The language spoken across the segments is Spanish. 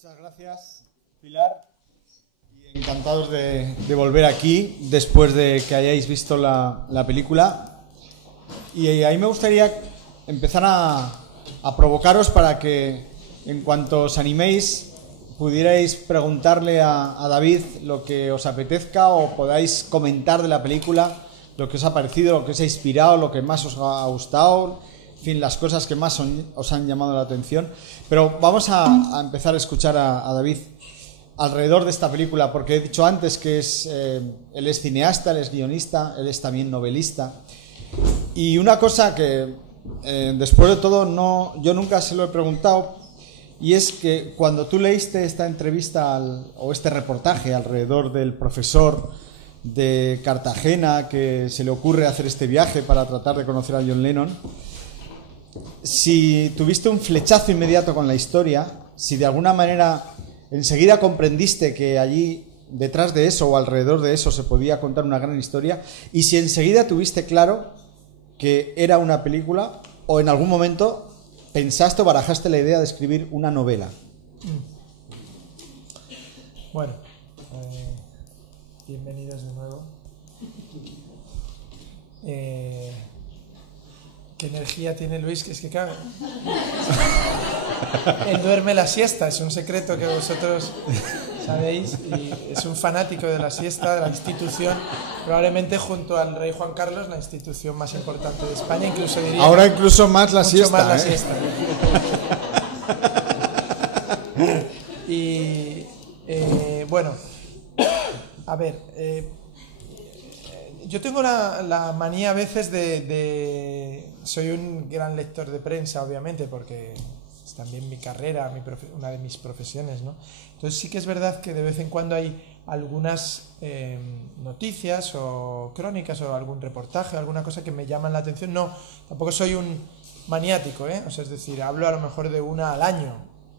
Muchas gracias, Pilar. Y encantados de volver aquí después de que hayáis visto la película. Y ahí me gustaría empezar a provocaros para que, en cuanto os animéis, pudierais preguntarle a David lo que os apetezca o podáis comentar de la película, lo que os ha parecido, lo que os ha inspirado, lo que más os ha gustado, en fin, las cosas que más os han llamado la atención. Pero vamos a empezar a escuchar a David alrededor de esta película, porque he dicho antes que él es cineasta, él es guionista, él es también novelista. Y una cosa que, después de todo, yo nunca se lo he preguntado, y es que cuando tú leíste esta entrevista o este reportaje alrededor del profesor de Cartagena que se le ocurre hacer este viaje para tratar de conocer a John Lennon, si tuviste un flechazo inmediato con la historia, si de alguna manera enseguida comprendiste que allí detrás de eso o alrededor de eso se podía contar una gran historia, y si enseguida tuviste claro que era una película, o en algún momento pensaste o barajaste la idea de escribir una novela. Bueno, bienvenidos de nuevo. ¿Qué energía tiene Luis? Que es que claro, él duerme la siesta, es un secreto que vosotros sabéis, y es un fanático de la siesta, de la institución, probablemente junto al rey Juan Carlos, la institución más importante de España, incluso diría... Ahora incluso más la siesta. Más la siesta. Y bueno, a ver, yo tengo la manía a veces soy un gran lector de prensa, obviamente, porque es también mi carrera, una de mis profesiones, ¿no? Entonces sí que es verdad que de vez en cuando hay algunas noticias o crónicas o algún reportaje o alguna cosa que me llaman la atención. No, tampoco soy un maniático, o sea, es decir, hablo a lo mejor de una al año,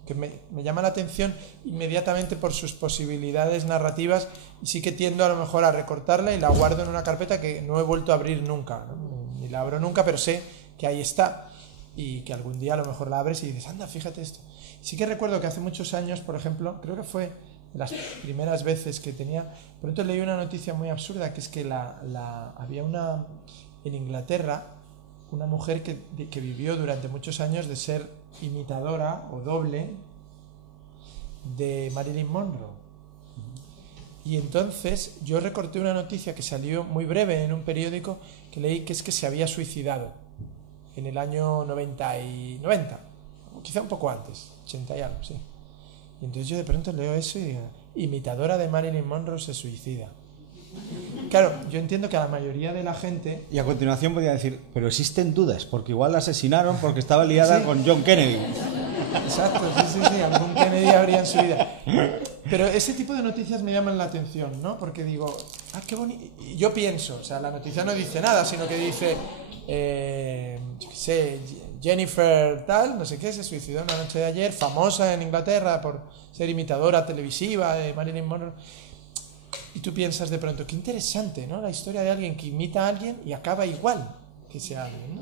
que me llama la atención inmediatamente por sus posibilidades narrativas, y sí que tiendo a lo mejor a recortarla y la guardo en una carpeta que no he vuelto a abrir nunca, ¿no? Ni la abro nunca, pero sé que ahí está y que algún día a lo mejor la abres y dices, anda, fíjate esto. Sí que recuerdo que hace muchos años, por ejemplo, creo que fue las primeras veces que tenía, pronto leí una noticia muy absurda, que es que había en Inglaterra una mujer que vivió durante muchos años de ser imitadora o doble de Marilyn Monroe. Y entonces yo recorté una noticia que salió muy breve en un periódico que leí, que es que se había suicidado en el año 90, o quizá un poco antes, 80 y algo, sí. Y entonces yo de pronto leo eso y digo, imitadora de Marilyn Monroe se suicida. Claro, yo entiendo que a la mayoría de la gente... Y a continuación podía decir, pero existen dudas, porque igual la asesinaron porque estaba liada con John Kennedy. Exacto, sí, algún Kennedy habría en su vida. Pero ese tipo de noticias me llaman la atención, ¿no? Porque digo, qué bonito. Yo pienso, o sea, la noticia no dice nada, sino que dice, yo qué sé, Jennifer tal, no sé qué, se suicidó en la noche de ayer, famosa en Inglaterra por ser imitadora televisiva de Marilyn Monroe. Y tú piensas de pronto, qué interesante, ¿no? La historia de alguien que imita a alguien y acaba igual que ese alguien, ¿no?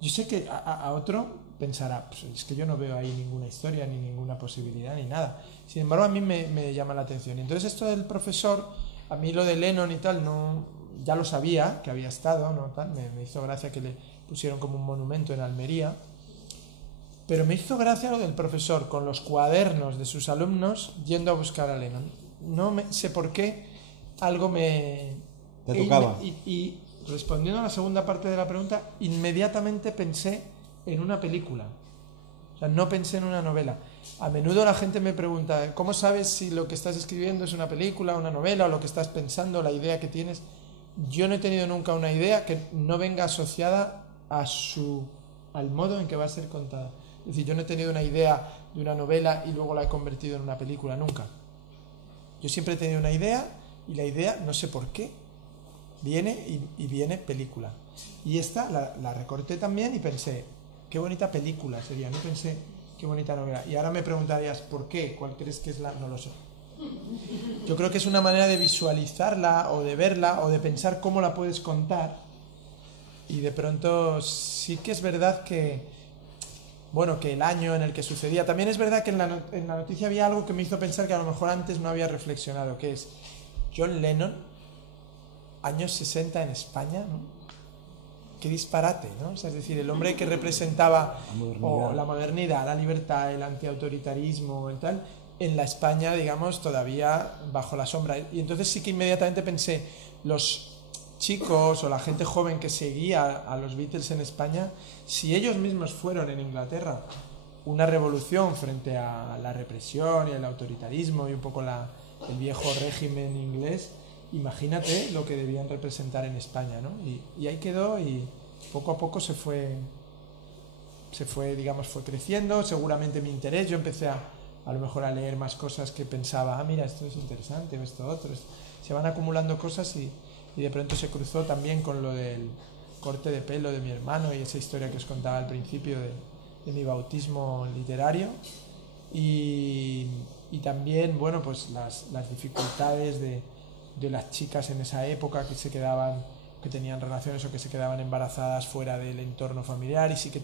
Yo sé que a otro pensará, pues es que yo no veo ahí ninguna historia, ni ninguna posibilidad, ni nada. Sin embargo, a mí me llama la atención. Entonces esto del profesor, a mí lo de Lennon y tal, no, ya lo sabía, que había estado, ¿no? Tal, me hizo gracia que le pusieron como un monumento en Almería. Pero me hizo gracia lo del profesor, con los cuadernos de sus alumnos, yendo a buscar a Lennon. No sé por qué, algo me... Te tocaba. Y respondiendo a la segunda parte de la pregunta, inmediatamente pensé en una película. O sea, no pensé en una novela. A menudo la gente me pregunta, ¿cómo sabes si lo que estás escribiendo es una película, una novela, o lo que estás pensando, la idea que tienes? Yo no he tenido nunca una idea que no venga asociada al modo en que va a ser contada. Es decir, yo no he tenido una idea de una novela y luego la he convertido en una película, nunca. Yo siempre he tenido una idea, y la idea, no sé por qué, viene y viene película. Y esta la recorté también y pensé, qué bonita película sería, no pensé, qué bonita novela. Y ahora me preguntarías, ¿por qué? ¿Cuál crees que es la...? No lo sé. Yo creo que es una manera de visualizarla, o de verla, o de pensar cómo la puedes contar. Y de pronto sí que es verdad que bueno, que el año en el que sucedía. También es verdad que en la noticia había algo que me hizo pensar que a lo mejor antes no había reflexionado, que es John Lennon, años 60 en España, ¿no? Qué disparate, ¿no? O sea, es decir, el hombre que representaba la modernidad, la libertad, el antiautoritarismo y tal, en la España, digamos, todavía bajo la sombra. Y entonces sí que inmediatamente pensé, los chicos o la gente joven que seguía a los Beatles en España, si ellos mismos fueron en Inglaterra una revolución frente a la represión y el autoritarismo y un poco el viejo régimen inglés, imagínate lo que debían representar en España, ¿no? Y ahí quedó, y poco a poco se fue, digamos, fue creciendo. Seguramente mi interés, yo empecé a lo mejor a leer más cosas que pensaba, mira, esto es interesante, o esto otro. Se van acumulando cosas y de pronto se cruzó también con lo del corte de pelo de mi hermano y esa historia que os contaba al principio de mi bautismo literario. Y también, bueno, pues las dificultades de las chicas en esa época que tenían relaciones o que se quedaban embarazadas fuera del entorno familiar, y sí que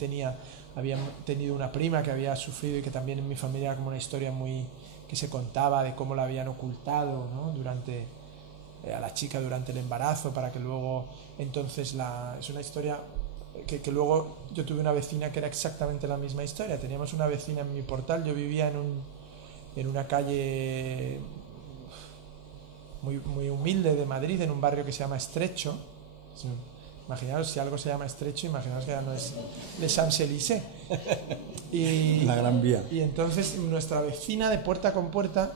habían tenido una prima que había sufrido, y que también en mi familia era como una historia muy que se contaba de cómo la habían ocultado, ¿no? A la chica durante el embarazo, para que luego entonces es una historia que luego yo tuve una vecina que era exactamente la misma historia. Teníamos una vecina en mi portal, yo vivía en una calle muy, muy humilde de Madrid, en un barrio que se llama Estrecho. Imaginaos, si algo se llama Estrecho, imaginaos que ya no es de Champs-Élysées. La Gran Vía. Y entonces nuestra vecina de puerta con puerta,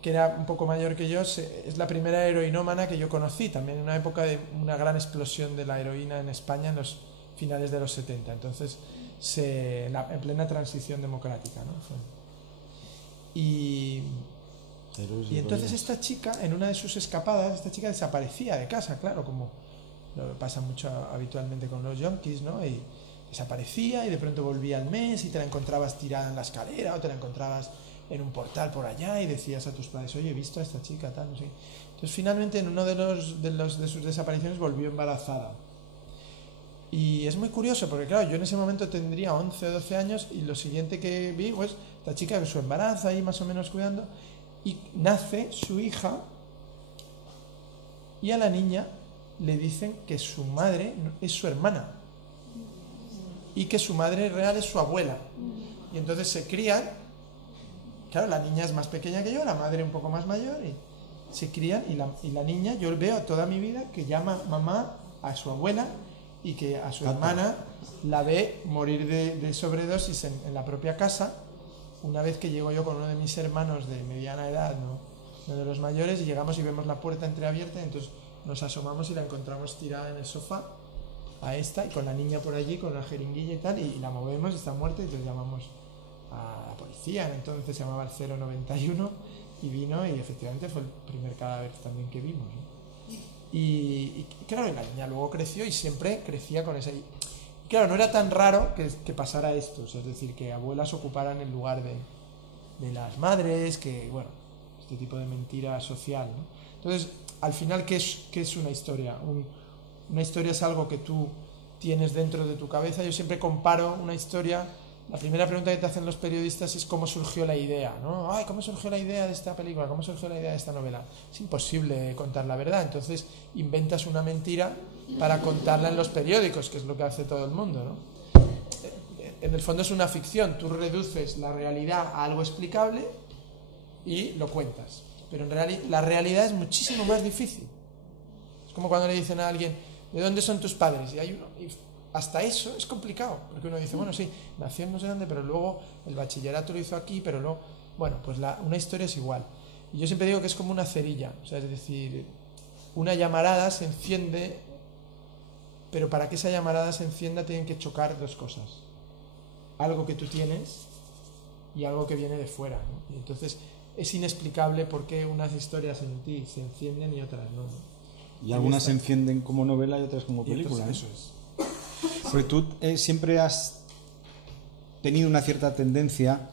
que era un poco mayor que yo, es la primera heroinómana que yo conocí, también en una época de una gran explosión de la heroína en España en los finales de los 70, entonces en plena transición democrática, ¿no? Y entonces esta chica, en una de sus escapadas, esta chica desaparecía de casa, claro, como lo pasa mucho habitualmente con los yonkis, ¿no? Y desaparecía y de pronto volvía al mes y te la encontrabas tirada en la escalera o te la encontrabas en un portal por allá y decías a tus padres, oye, he visto a esta chica, tal, no sé. Entonces finalmente en uno de sus desapariciones volvió embarazada. Y es muy curioso porque, claro, yo en ese momento tendría 11 o 12 años y lo siguiente que vi, pues, esta chica, su embarazo ahí más o menos cuidando, y nace su hija, y a la niña le dicen que su madre es su hermana y que su madre real es su abuela. Y entonces se crían, claro, la niña es más pequeña que yo, la madre un poco más mayor, y se crían, y la niña, yo veo toda mi vida que llama mamá a su abuela, y que a su hermana la ve morir de sobredosis en la propia casa, una vez que llego yo con uno de mis hermanos de mediana edad, no de los mayores, y llegamos y vemos la puerta entreabierta, y entonces nos asomamos y la encontramos tirada en el sofá a esta, y con la niña por allí con la jeringuilla y tal, y la movemos, está muerta, y entonces llamamos a la policía. Entonces se llamaba el 091 y vino, y efectivamente fue el primer cadáver también que vimos, ¿no? Y claro, la niña luego creció y siempre crecía con esa. Y claro, no era tan raro que pasara esto, o sea, es decir, que abuelas ocuparan el lugar de las madres, que, bueno, este tipo de mentira social, ¿no? Entonces, al final, ¿qué es una historia? Una historia es algo que tú tienes dentro de tu cabeza. Yo siempre comparo una historia. La primera pregunta que te hacen los periodistas es cómo surgió la idea, ¿no? Ay, ¿cómo surgió la idea de esta película? ¿Cómo surgió la idea de esta novela? Es imposible contar la verdad, entonces inventas una mentira para contarla en los periódicos, que es lo que hace todo el mundo, ¿no? En el fondo es una ficción, tú reduces la realidad a algo explicable y lo cuentas, pero en realidad la realidad es muchísimo más difícil. Es como cuando le dicen a alguien, ¿de dónde son tus padres? Y hay uno... Hasta eso es complicado, porque uno dice, bueno, sí, nació en no sé dónde, pero luego el bachillerato lo hizo aquí, pero luego, bueno, pues una historia es igual. Y yo siempre digo que es como una cerilla, o sea, es decir, una llamarada se enciende, pero para que esa llamarada se encienda tienen que chocar dos cosas. Algo que tú tienes y algo que viene de fuera, ¿no? Y entonces es inexplicable por qué unas historias en ti se encienden y otras no, ¿no? Y algunas se encienden como novela y otras como película. Eso es. Porque tú siempre has tenido una cierta tendencia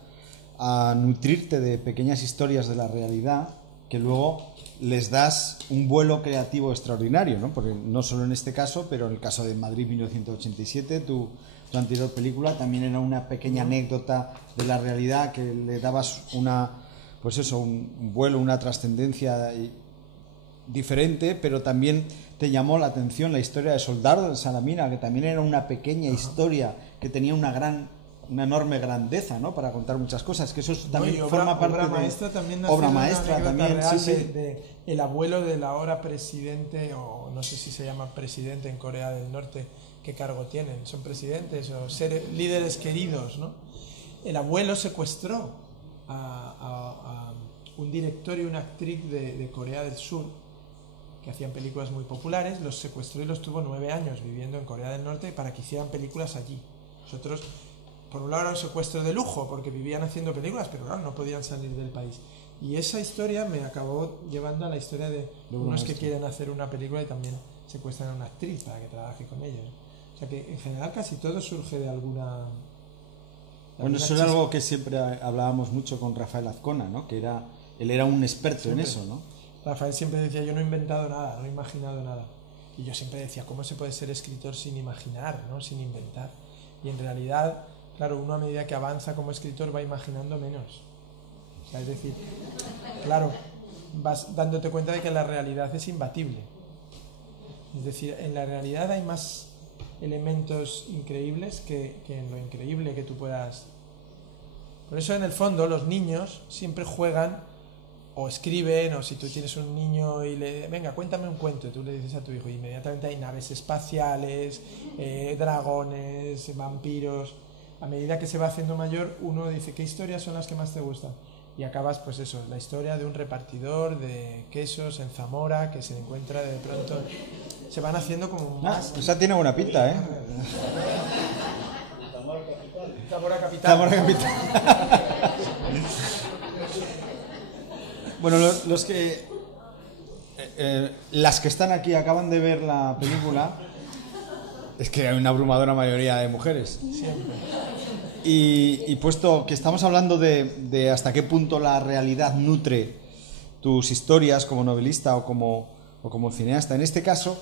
a nutrirte de pequeñas historias de la realidad que luego les das un vuelo creativo extraordinario, ¿no? Porque no solo en este caso, pero en el caso de Madrid 1987 tú la anterior película, también era una pequeña anécdota de la realidad que le dabas pues eso, un vuelo, una trascendencia diferente, pero también te llamó la atención la historia de Soldado de Salamina, que también era una pequeña historia que tenía una enorme grandeza, ¿no? Para contar muchas cosas, que eso también forma parte obra maestra también, obra maestra también, real sí. De el abuelo del ahora presidente, o no sé si se llama presidente en Corea del Norte, qué cargo tienen, son presidentes o líderes queridos, ¿no? El abuelo secuestró a un director y una actriz de Corea del Sur que hacían películas muy populares, los secuestró y los tuvo 9 años viviendo en Corea del Norte para que hicieran películas allí. Nosotros, por un lado, era un secuestro de lujo porque vivían haciendo películas, pero claro, no podían salir del país. Y esa historia me acabó llevando a la historia de unos que quieren hacer una película y también secuestran a una actriz para que trabaje con ellos. O sea que en general casi todo surge de alguna... Bueno, eso era algo que siempre hablábamos mucho con Rafael Azcona, ¿no? Que él era un experto en eso, ¿no? Rafael siempre decía, yo no he inventado nada, no he imaginado nada. Y yo siempre decía, ¿cómo se puede ser escritor sin imaginar, ¿no? Sin inventar? Y en realidad, claro, uno a medida que avanza como escritor va imaginando menos. O sea, es decir, claro, vas dándote cuenta de que la realidad es imbatible. Es decir, en la realidad hay más elementos increíbles que en lo increíble que tú puedas... Por eso, en el fondo, los niños siempre juegan o escriben, o si tú tienes un niño y venga, cuéntame un cuento, y tú le dices a tu hijo, y inmediatamente hay naves espaciales, dragones, vampiros. A medida que se va haciendo mayor, uno dice, ¿qué historias son las que más te gustan? Y acabas, pues eso, la historia de un repartidor de quesos en Zamora que se encuentra de pronto... Se van haciendo como más... Esa tiene buena pinta, ¿eh? Zamora Capital. Zamora Capital. Bueno, los que... las que están aquí acaban de ver la película. Es que hay una abrumadora mayoría de mujeres. Siempre. Y puesto que estamos hablando de hasta qué punto la realidad nutre tus historias como novelista o como cineasta, en este caso,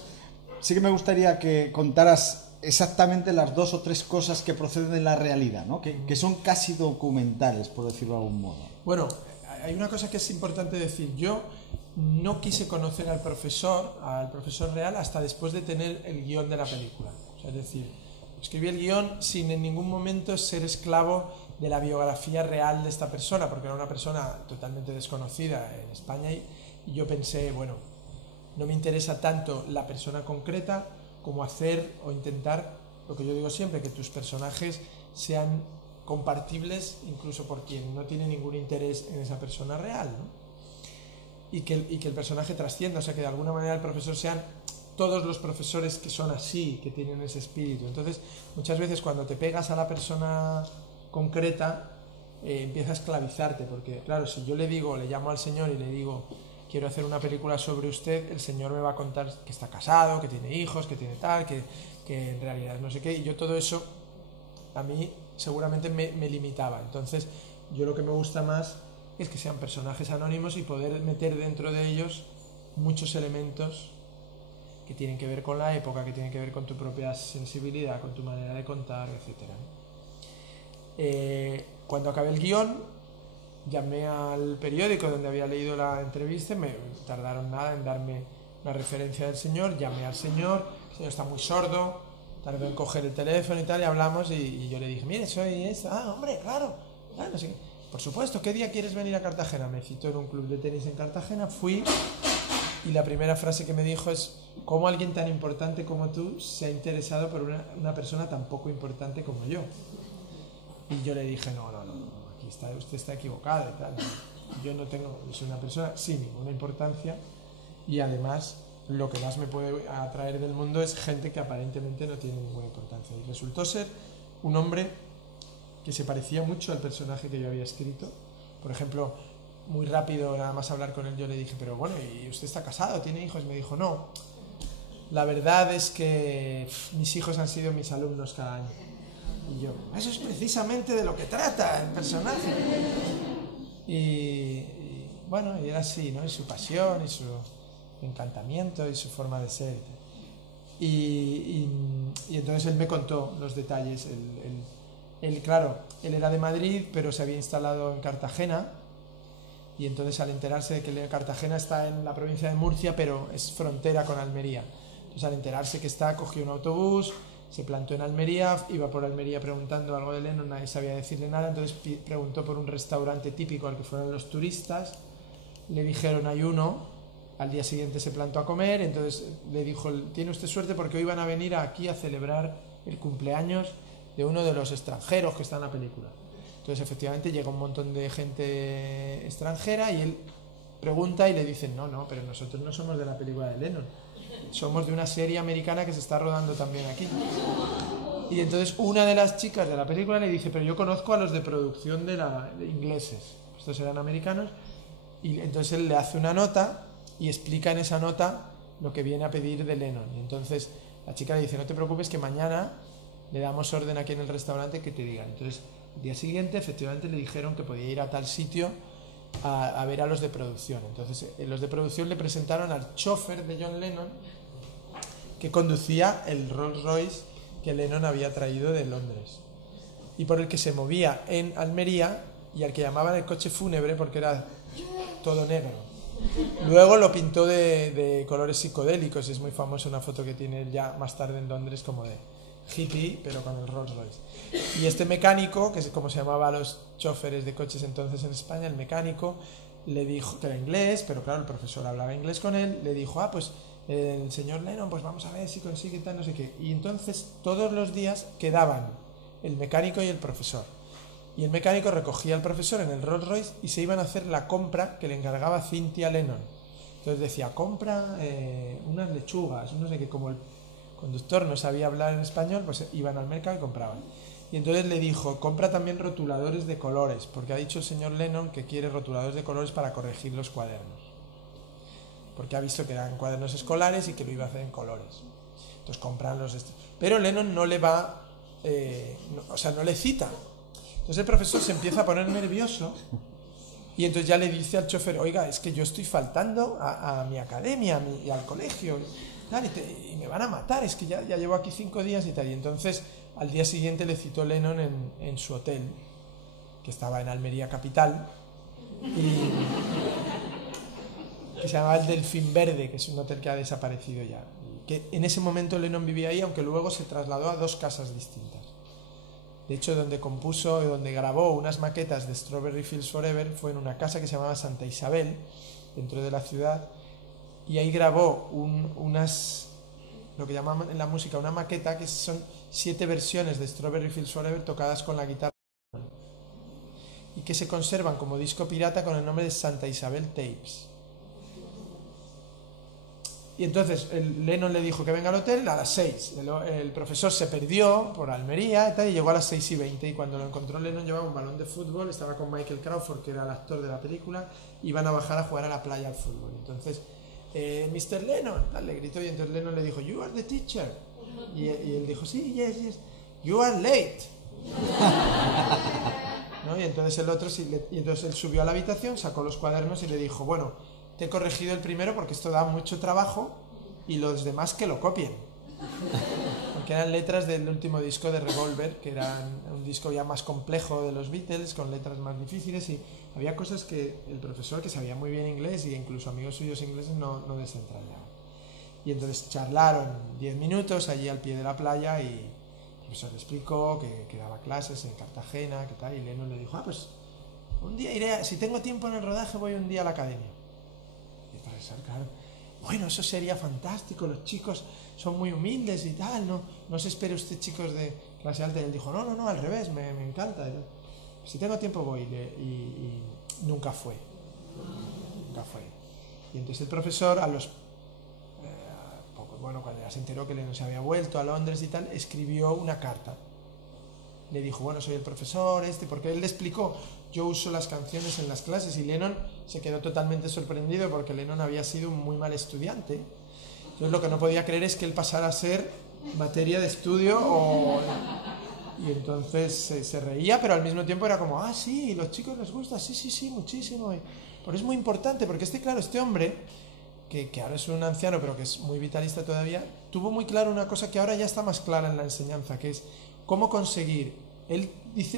sí que me gustaría que contaras exactamente las 2 o 3 cosas que proceden de la realidad, ¿no? Que son casi documentales, por decirlo de algún modo. Bueno, hay una cosa que es importante decir. Yo no quise conocer al profesor real, hasta después de tener el guión de la película. O sea, es decir, escribí el guión sin en ningún momento ser esclavo de la biografía real de esta persona, porque era una persona totalmente desconocida en España y yo pensé, bueno, no me interesa tanto la persona concreta como hacer o intentar, lo que yo digo siempre, que tus personajes sean compartibles incluso por quien no tiene ningún interés en esa persona real, ¿no? Y que el personaje trascienda, o sea, que de alguna manera el profesor sean todos los profesores que son así, que tienen ese espíritu. Entonces, muchas veces cuando te pegas a la persona concreta, empieza a esclavizarte, porque claro, si yo le llamo al señor y le digo, quiero hacer una película sobre usted, el señor me va a contar que está casado, que tiene hijos, que tiene tal, que en realidad no sé qué, y yo todo eso a mí seguramente me limitaba. Entonces, yo lo que me gusta más es que sean personajes anónimos y poder meter dentro de ellos muchos elementos que tienen que ver con la época, que tienen que ver con tu propia sensibilidad, con tu manera de contar, etc. Cuando acabé el guión, llamé al periódico donde había leído la entrevista, me tardaron nada en darme una referencia del señor, llamé al señor, el señor está muy sordo, tardó en coger el teléfono y tal, y hablamos, y yo le dije, mire, soy esto, hombre, claro, no sé qué. Por supuesto, ¿qué día quieres venir a Cartagena? Me citó en un club de tenis en Cartagena, fui, y la primera frase que me dijo es, ¿cómo alguien tan importante como tú se ha interesado por una persona tan poco importante como yo? Y yo le dije, no, aquí usted está equivocado y tal. Yo soy una persona sin ninguna importancia, y además lo que más me puede atraer del mundo es gente que aparentemente no tiene ninguna importancia. Y resultó ser un hombre que se parecía mucho al personaje que yo había escrito. Por ejemplo, muy rápido, nada más hablar con él, yo le dije, pero bueno, ¿y usted está casado? ¿Tiene hijos? Me dijo, no, la verdad es que mis hijos han sido mis alumnos cada año. Y yo, eso es precisamente de lo que trata el personaje. Y bueno, y era así, ¿no? Y su pasión, y su encantamiento, y su forma de ser. Y entonces él me contó los detalles. Claro, él era de Madrid, pero se había instalado en Cartagena, y entonces al enterarse de que Cartagena está en la provincia de Murcia, pero es frontera con Almería, entonces al enterarse que está, cogió un autobús, se plantó en Almería, iba por Almería preguntando algo de Lennon, nadie sabía decirle nada, entonces preguntó por un restaurante típico al que fueron los turistas, le dijeron hay uno, al día siguiente se plantó a comer, entonces le dijo, tiene usted suerte porque hoy van a venir aquí a celebrar el cumpleaños de uno de los extranjeros que está en la película. Entonces efectivamente llega un montón de gente extranjera y él pregunta y le dicen, no, pero nosotros no somos de la película de Lennon, somos de una serie americana que se está rodando también aquí. Y entonces una de las chicas de la película le dice, pero yo conozco a los de producción de ingleses, estos eran americanos, y entonces él le hace una nota y explica en esa nota lo que viene a pedir de Lennon. Y entonces la chica le dice, no te preocupes que mañana le damos orden aquí en el restaurante que te digan. Entonces al día siguiente efectivamente le dijeron que podía ir a tal sitio a ver a los de producción. Entonces los de producción le presentaron al chofer de John Lennon, que conducía el Rolls Royce que Lennon había traído de Londres y por el que se movía en Almería, y al que llamaban el coche fúnebre porque era todo negro. Luego lo pintó de colores psicodélicos, y es muy famosa una foto que tiene ya más tarde en Londres como de hippie, pero con el Rolls Royce. Y este mecánico, que es como se llamaba a los choferes de coches entonces en España, el mecánico le dijo, que era inglés, pero claro, el profesor hablaba inglés con él, le dijo, pues el señor Lennon, pues vamos a ver si consigue tal, no sé qué. Y entonces todos los días quedaban el mecánico y el profesor. Y el mecánico recogía al profesor en el Rolls Royce y se iban a hacer la compra que le encargaba Cynthia Lennon. Entonces decía, compra unas lechugas, no sé qué, como el conductor no sabía hablar en español, pues iban al mercado y compraban. Y entonces le dijo, compra también rotuladores de colores, porque ha dicho el señor Lennon que quiere rotuladores de colores para corregir los cuadernos, porque ha visto que eran cuadernos escolares y que lo iba a hacer en colores. Entonces compran los... Pero Lennon no le va... no le cita. Entonces el profesor se empieza a poner nervioso y entonces ya le dice al chofer, oiga, es que yo estoy faltando a mi academia y al colegio y me van a matar, es que ya llevo aquí 5 días y tal. Y entonces al día siguiente le citó Lennon en su hotel, que estaba en Almería capital, que se llamaba el Delfín Verde, que es un hotel que ha desaparecido ya. Y que en ese momento Lennon vivía ahí, aunque luego se trasladó a 2 casas distintas. De hecho, donde compuso y donde grabó unas maquetas de Strawberry Fields Forever fue en una casa que se llamaba Santa Isabel, dentro de la ciudad, y ahí grabó lo que llaman en la música una maqueta, que son 7 versiones de Strawberry Fields Forever tocadas con la guitarra, y que se conservan como disco pirata con el nombre de Santa Isabel Tapes. Y entonces Lennon le dijo que venga al hotel a las 6. El profesor se perdió por Almería y tal, y llegó a las 6:20. Y cuando lo encontró, Lennon llevaba un balón de fútbol, estaba con Michael Crawford, que era el actor de la película, y iban a bajar a jugar a la playa al fútbol. Entonces, Mr. Lennon, le gritó, y entonces Lennon le dijo, you are the teacher. Y él dijo, sí, yes, you are late. ¿No? Y entonces entonces él subió a la habitación, sacó los cuadernos y le dijo, bueno, te he corregido el primero porque esto da mucho trabajo, y los demás que lo copien. Porque eran letras del último disco de Revolver, que era un disco ya más complejo de los Beatles, con letras más difíciles, y había cosas que el profesor, que sabía muy bien inglés, y incluso amigos suyos ingleses, no desentrañaban. Y entonces charlaron 10 minutos allí al pie de la playa, y el profesor le explicó que daba clases en Cartagena, que tal, y Lennon le dijo, pues un día iré, si tengo tiempo en el rodaje voy un día a la academia. Y el profesor, claro, bueno, eso sería fantástico, los chicos son muy humildes y tal, no se espere usted chicos de clase alta. Y él dijo, no, al revés, me encanta. Si tengo tiempo voy, y nunca fue. Y entonces el profesor, a los cuando ya se enteró que Lennon se había vuelto a Londres y tal, escribió una carta. Le dijo, bueno, soy el profesor porque él le explicó, yo uso las canciones en las clases, y Lennon se quedó totalmente sorprendido porque Lennon había sido un muy mal estudiante. Entonces lo que no podía creer es que él pasara a ser materia de estudio, y entonces se reía, pero al mismo tiempo era como, sí, los chicos les gusta, sí, muchísimo. Pero es muy importante porque este hombre, que ahora es un anciano, pero que es muy vitalista todavía, tuvo muy claro una cosa que ahora ya está más clara en la enseñanza, que es cómo conseguir. Él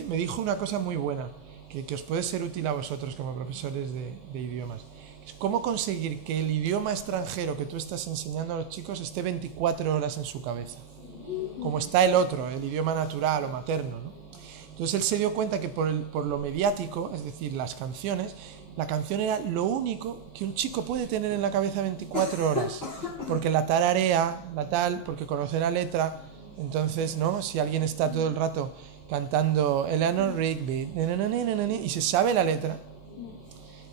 me dijo una cosa muy buena, que os puede ser útil a vosotros como profesores de idiomas. Es cómo conseguir que el idioma extranjero que tú estás enseñando a los chicos esté 24 horas en su cabeza, como está el otro, el idioma natural o materno, ¿no? Entonces él se dio cuenta que por lo mediático, es decir, las canciones, la canción era lo único que un chico puede tener en la cabeza 24 horas, porque la tararea, la tal, porque conoce la letra. Entonces, ¿no? Si alguien está todo el rato cantando Eleanor Rigby y se sabe la letra,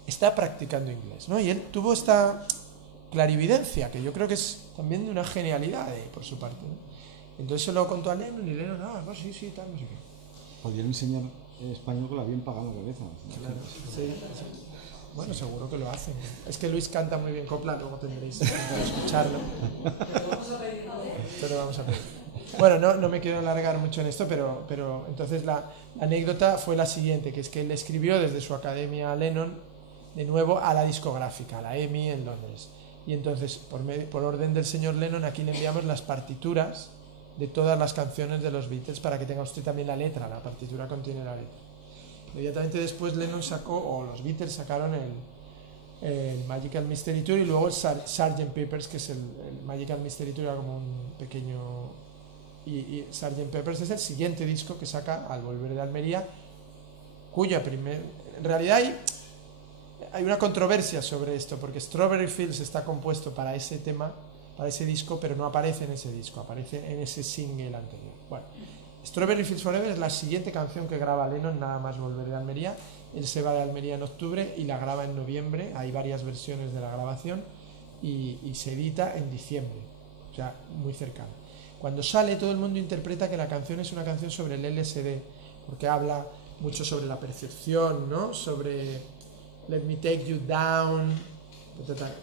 está practicando inglés, ¿no? Y él tuvo esta clarividencia, que yo creo que es también de una genialidad por su parte, ¿no? Entonces se lo contó a Lennon y Lennon, pues sí, tal, no sé qué. Podrían enseñar español con la bien pagada la cabeza. Claro, sí. Bueno, seguro que lo hacen. Es que Luis canta muy bien copla, luego tendréis que escucharlo. Pero vamos a pedir. Bueno, no me quiero alargar mucho en esto, pero entonces la anécdota fue la siguiente, que es que él escribió desde su academia Lennon, de nuevo a la discográfica, a la EMI en Londres. Y entonces, por orden del señor Lennon, aquí le enviamos las partituras de todas las canciones de los Beatles para que tenga usted también la letra, la partitura contiene la letra. Inmediatamente después Lennon sacó, o los Beatles sacaron el Magical Mystery Tour y luego el Sgt. Pepper's, que es el Magical Mystery Tour, era como un pequeño... Y Sgt. Pepper's es el siguiente disco que saca al volver de Almería, cuya primer... En realidad hay una controversia sobre esto, porque Strawberry Fields está compuesto para ese tema, para ese disco, pero no aparece en ese disco, aparece en ese single anterior. Bueno, Strawberry Fields Forever es la siguiente canción que graba Lennon nada más volver de Almería. Él se va de Almería en octubre y la graba en noviembre. Hay varias versiones de la grabación y se edita en diciembre, o sea, muy cercano. Cuando sale, todo el mundo interpreta que la canción es una canción sobre el LSD, porque habla mucho sobre la percepción, ¿no? Sobre Let Me Take You Down.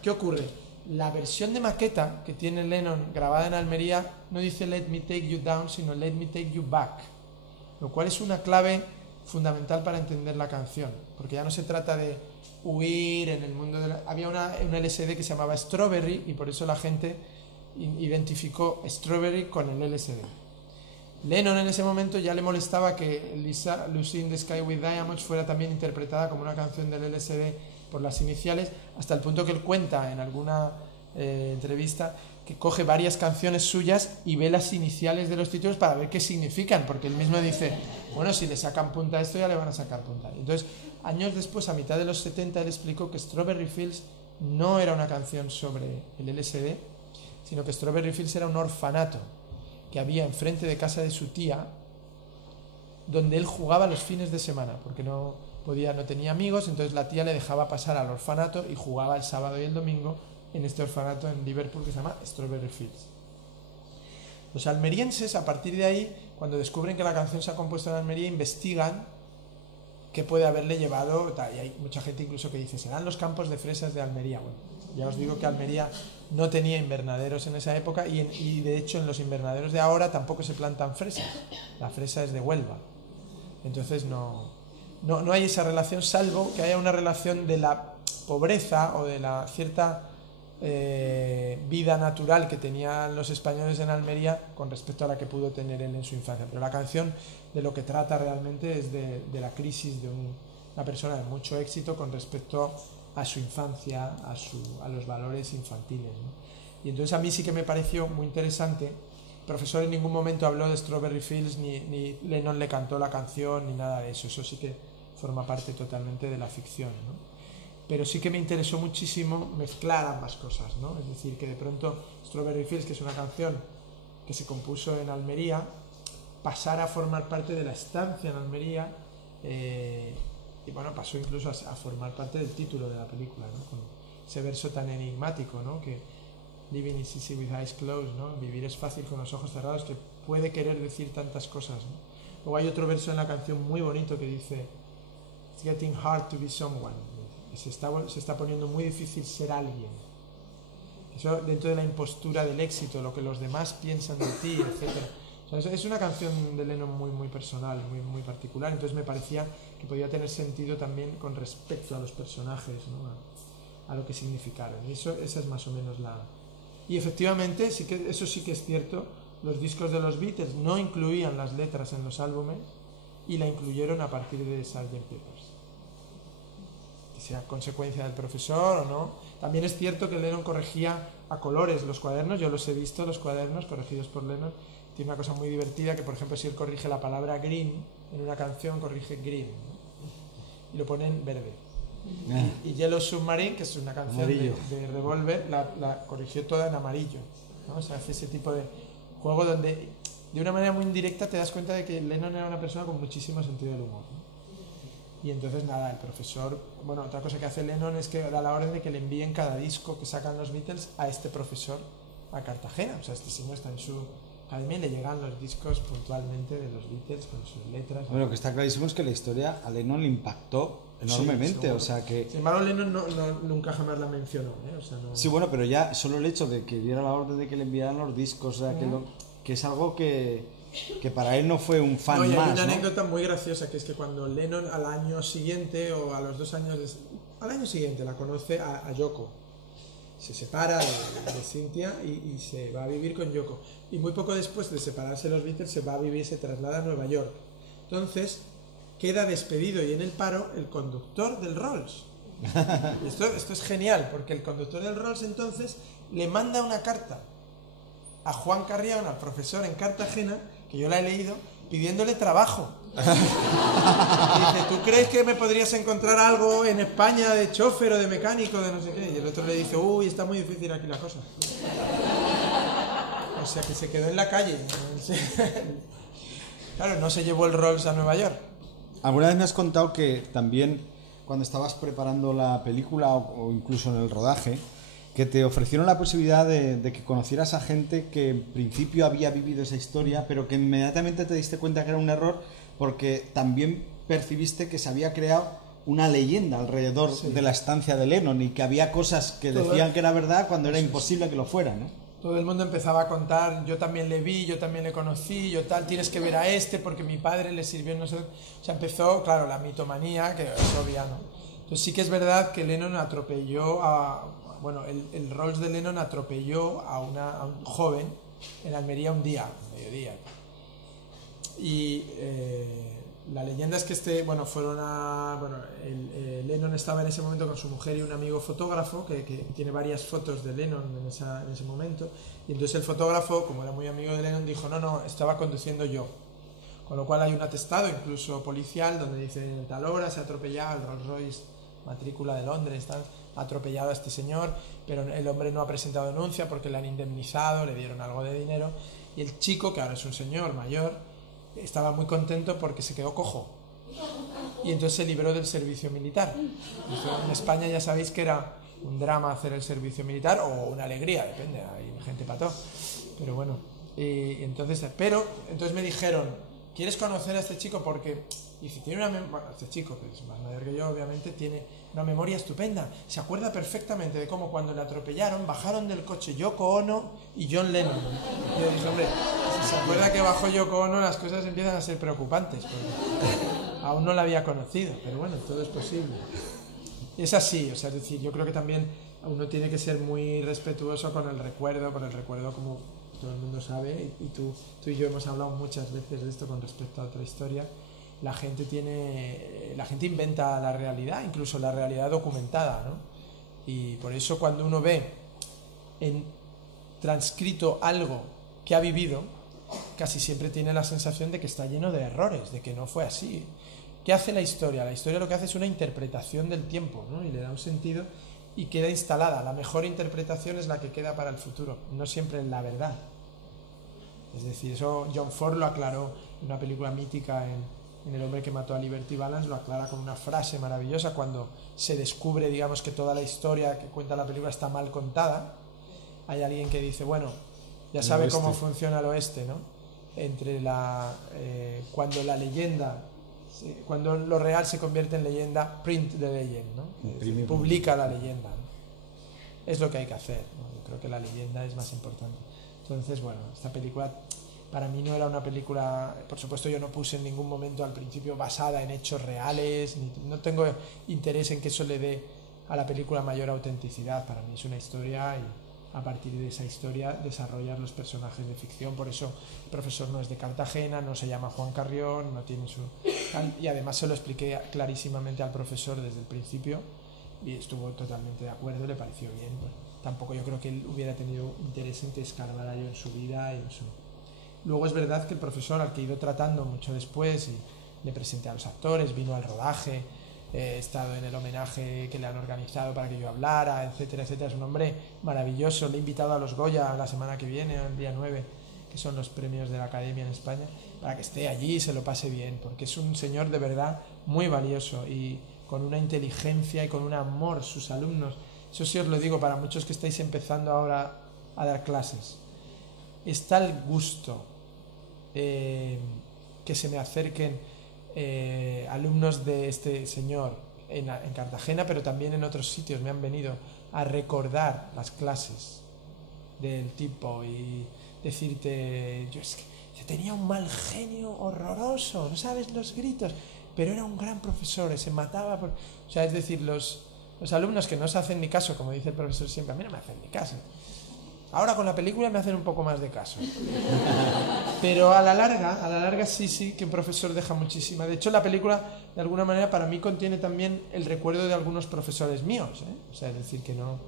¿Qué ocurre? La versión de maqueta que tiene Lennon grabada en Almería no dice Let Me Take You Down, sino Let Me Take You Back, lo cual es una clave fundamental para entender la canción, porque ya no se trata de huir en el mundo de había un LSD que se llamaba Strawberry y por eso la gente identificó Strawberry con el LSD. Lennon en ese momento ya le molestaba que Lucy in the Sky with Diamonds fuera también interpretada como una canción del LSD por las iniciales, hasta el punto que él cuenta en alguna entrevista que coge varias canciones suyas y ve las iniciales de los títulos para ver qué significan, porque él mismo dice, bueno, si le sacan punta a esto ya le van a sacar punta. Entonces, años después, a mitad de los 70, él explicó que Strawberry Fields no era una canción sobre el LSD, sino que Strawberry Fields era un orfanato que había enfrente de casa de su tía, donde él jugaba los fines de semana, porque no tenía amigos, entonces la tía le dejaba pasar al orfanato y jugaba el sábado y el domingo en este orfanato en Liverpool que se llama Strawberry Fields. Los almerienses, a partir de ahí, cuando descubren que la canción se ha compuesto en Almería, investigan qué puede haberle llevado, y hay mucha gente incluso que dice, serán los campos de fresas de Almería. Bueno, ya os digo que Almería no tenía invernaderos en esa época y de hecho en los invernaderos de ahora tampoco se plantan fresas, la fresa es de Huelva, entonces no hay esa relación, salvo que haya una relación de la pobreza o de la cierta vida natural que tenían los españoles en Almería con respecto a la que pudo tener él en su infancia. Pero la canción de lo que trata realmente es de la crisis de una persona de mucho éxito con respecto a su infancia, a los valores infantiles, ¿no? Y entonces a mí sí que me pareció muy interesante. El profesor en ningún momento habló de Strawberry Fields, ni Lennon le cantó la canción, ni nada de eso. Eso sí que forma parte totalmente de la ficción, ¿no? Pero sí que me interesó muchísimo mezclar ambas cosas, ¿no? Es decir, que de pronto Strawberry Fields, que es una canción que se compuso en Almería, pasara a formar parte de la estancia en Almería, y bueno, pasó incluso a formar parte del título de la película, ¿no? Con ese verso tan enigmático, ¿no? Que living is easy with eyes closed, ¿no? Vivir es fácil con los ojos cerrados, que puede querer decir tantas cosas, ¿no? Luego hay otro verso en la canción muy bonito que dice It's getting hard to be someone. Se está poniendo muy difícil ser alguien. Eso dentro de la impostura del éxito, lo que los demás piensan de ti, etc. O sea, es una canción de Lennon muy, muy personal, muy, muy particular. Entonces me parecía que podía tener sentido también con respecto a los personajes, ¿no? a lo que significaron. Y esa es más o menos la... Y efectivamente, eso sí que es cierto, los discos de los Beatles no incluían las letras en los álbumes y la incluyeron a partir de Sgt. Pepper's. Que sea consecuencia del profesor o no. También es cierto que Lennon corregía a colores los cuadernos, yo los he visto, los cuadernos corregidos por Lennon. Tiene una cosa muy divertida que, por ejemplo, si él corrige la palabra green en una canción, corrige green, ¿no? Y lo pone en verde. Y Yellow Submarine, que es una canción de Revolver, la corrigió toda en amarillo, ¿no? O sea, hace ese tipo de juego donde de una manera muy indirecta te das cuenta de que Lennon era una persona con muchísimo sentido del humor, ¿no? Y entonces nada, el profesor, bueno, otra cosa que hace Lennon es que da la orden de que le envíen cada disco que sacan los Beatles a este profesor a Cartagena. O sea, este señor está en su academia y le llegan los discos puntualmente de los Beatles con sus letras. Bueno, lo que está clarísimo es que la historia a Lennon le impactó enormemente, sí, o sea que... Sin embargo, Lennon nunca jamás la mencionó, ¿eh? O sea, no... Sí, bueno, pero ya solo el hecho de que diera la orden de que le enviaran los discos, o sea, que es algo que para él no fue un fan y hay más, una ¿no? anécdota muy graciosa, que es que cuando Lennon al año siguiente o a los 2 años, al año siguiente la conoce a Yoko, se separa de Cynthia y se va a vivir con Yoko, y muy poco después de separarse los Beatles se traslada a Nueva York. Entonces queda despedido y en el paro el conductor del Rolls. Esto es genial, porque el conductor del Rolls entonces le manda una carta a Juan Carrión, al profesor en Cartagena, que yo la he leído, pidiéndole trabajo. Dice, ¿tú crees que me podrías encontrar algo en España de chofer o de mecánico, de no sé qué? Y el otro le dice, uy, está muy difícil aquí la cosa. O sea, que se quedó en la calle. Claro, no se llevó el Rolls a Nueva York. Alguna vez me has contado que también cuando estabas preparando la película o incluso en el rodaje, que te ofrecieron la posibilidad de que conocieras a gente que en principio había vivido esa historia, pero que inmediatamente te diste cuenta que era un error porque también percibiste que se había creado una leyenda alrededor de la estancia de Lennon y que había cosas que decían que era verdad cuando era imposible que lo fuera, ¿no? Todo el mundo empezaba a contar, yo también le vi, yo también le conocí, yo tal, tienes que ver a este porque mi padre le sirvió, no sé. O sea, empezó, claro, la mitomanía, que es obvia, ¿no? Entonces sí que es verdad que Lennon atropelló bueno, el Rolls de Lennon atropelló a un joven en Almería un día, mediodía. Y la leyenda es que Lennon estaba en ese momento con su mujer y un amigo fotógrafo que tiene varias fotos de Lennon en ese momento, y entonces el fotógrafo, como era muy amigo de Lennon, dijo, no, estaba conduciendo yo, con lo cual hay un atestado incluso policial donde dice, en tal hora se ha atropellado el Rolls Royce matrícula de Londres, ha atropellado a este señor, pero el hombre no ha presentado denuncia porque le han indemnizado, le dieron algo de dinero, y el chico, que ahora es un señor mayor, estaba muy contento porque se quedó cojo y entonces se libró del servicio militar. En España ya sabéis que era un drama hacer el servicio militar o una alegría, depende, hay gente pató, pero bueno, entonces me dijeron, ¿quieres conocer a este chico? Porque dice, este chico, que es más mayor que yo, obviamente, tiene una memoria estupenda. Se acuerda perfectamente de cómo cuando le atropellaron bajaron del coche Yoko Ono y John Lennon. Y yo dije, hombre, si se acuerda que bajó Yoko Ono, las cosas empiezan a ser preocupantes, porque aún no la había conocido, pero bueno, todo es posible. Es así, o sea, es decir, yo creo que también uno tiene que ser muy respetuoso con el recuerdo como todo el mundo sabe, y tú y yo hemos hablado muchas veces de esto con respecto a otra historia. La gente inventa la realidad, incluso la realidad documentada, ¿no? Y por eso cuando uno ve transcrito algo que ha vivido, casi siempre tiene la sensación de que está lleno de errores, de que no fue así. ¿Qué hace la historia? La historia lo que hace es una interpretación del tiempo, ¿no? Y le da un sentido y queda instalada. La mejor interpretación es la que queda para el futuro, no siempre la verdad. Es decir, eso John Ford lo aclaró en una película mítica en El hombre que mató a Liberty Balance, lo aclara con una frase maravillosa cuando se descubre, digamos, que toda la historia que cuenta la película está mal contada. Hay alguien que dice, bueno, ya sabe cómo funciona el oeste, ¿no? Cuando la leyenda, cuando lo real se convierte en leyenda, print the legend, ¿no? Publica la leyenda, ¿no? Es lo que hay que hacer, ¿no? Yo creo que la leyenda es más importante. Entonces, bueno, esta película para mí no era una película, por supuesto yo no puse en ningún momento al principio basada en hechos reales, no tengo interés en que eso le dé a la película mayor autenticidad. Para mí es una historia y a partir de esa historia desarrollar los personajes de ficción. Por eso el profesor no es de Cartagena, no se llama Juan Carrión, no tiene su... Y además se lo expliqué clarísimamente al profesor desde el principio y estuvo totalmente de acuerdo, le pareció bien. Tampoco yo creo que él hubiera tenido interés en que escarbara yo en su vida y en su... Luego es verdad que el profesor, al que he ido tratando mucho después y le presenté a los actores, vino al rodaje, he estado en el homenaje que le han organizado para que yo hablara, etcétera, etcétera. Es un hombre maravilloso. Le he invitado a los Goya la semana que viene, el día 9, que son los premios de la Academia en España, para que esté allí y se lo pase bien, porque es un señor de verdad muy valioso y con una inteligencia y con un amor sus alumnos. Eso sí os lo digo para muchos que estáis empezando ahora a dar clases. Está el gusto que se me acerquen alumnos de este señor en Cartagena, pero también en otros sitios me han venido a recordar las clases del tipo y decirte, yo es que tenía un mal genio horroroso, no sabes los gritos, pero era un gran profesor, se mataba por... O sea, es decir, los alumnos que no se hacen ni caso, como dice el profesor siempre, a mí no me hacen ni caso. Ahora con la película me hacen un poco más de caso. Pero a la larga sí que un profesor deja muchísima. De hecho, la película, de alguna manera, para mí contiene también el recuerdo de algunos profesores míos, ¿eh? O sea, es decir, que no...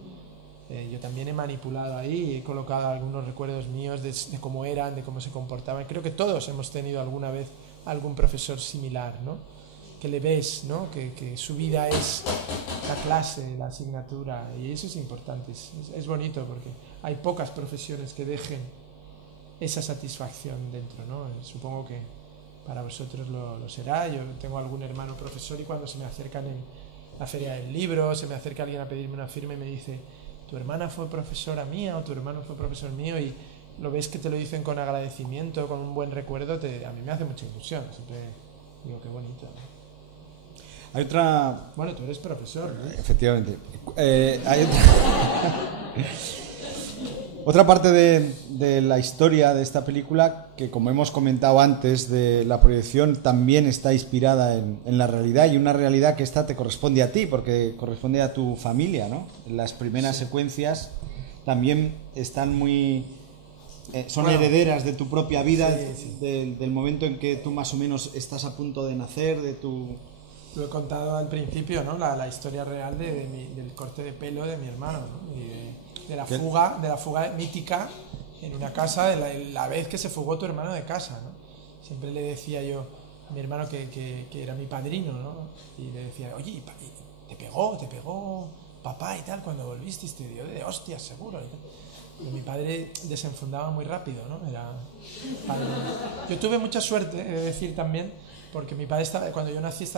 yo también he manipulado ahí, he colocado algunos recuerdos míos de cómo eran, de cómo se comportaban. Creo que todos hemos tenido alguna vez algún profesor similar, ¿no? Que le ves, ¿no? Que su vida es la clase, la asignatura, y eso es importante, es bonito porque hay pocas profesiones que dejen esa satisfacción dentro, ¿no? Supongo que para vosotros lo será. Yo tengo algún hermano profesor y cuando se me acercan en la feria del libro, se me acerca alguien a pedirme una firma y me dice, tu hermana fue profesora mía o tu hermano fue profesor mío, y lo ves que te lo dicen con agradecimiento, con un buen recuerdo, a mí me hace mucha ilusión. Siempre digo, qué bonito, ¿no? Hay otra... Bueno, tú eres profesor, ¿no? Efectivamente. Hay otra parte de la historia de esta película que, como hemos comentado antes de la proyección, también está inspirada en la realidad, y una realidad que esta te corresponde a ti, porque corresponde a tu familia, ¿no? Las primeras secuencias también están muy... son herederas de tu propia vida, del momento en que tú más o menos estás a punto de nacer, de tu... Lo he contado al principio, ¿no? La historia real del corte de pelo de mi hermano, ¿no? Y de la fuga mítica en una casa, de la vez que se fugó tu hermano de casa, ¿no? Siempre le decía yo a mi hermano que era mi padrino, ¿no? Y le decía, oye, te pegó papá y tal cuando volviste, te dio de hostias seguro. Pero mi padre desenfundaba muy rápido, ¿no? Yo tuve mucha suerte, he de decir también, porque mi padre cuando yo nací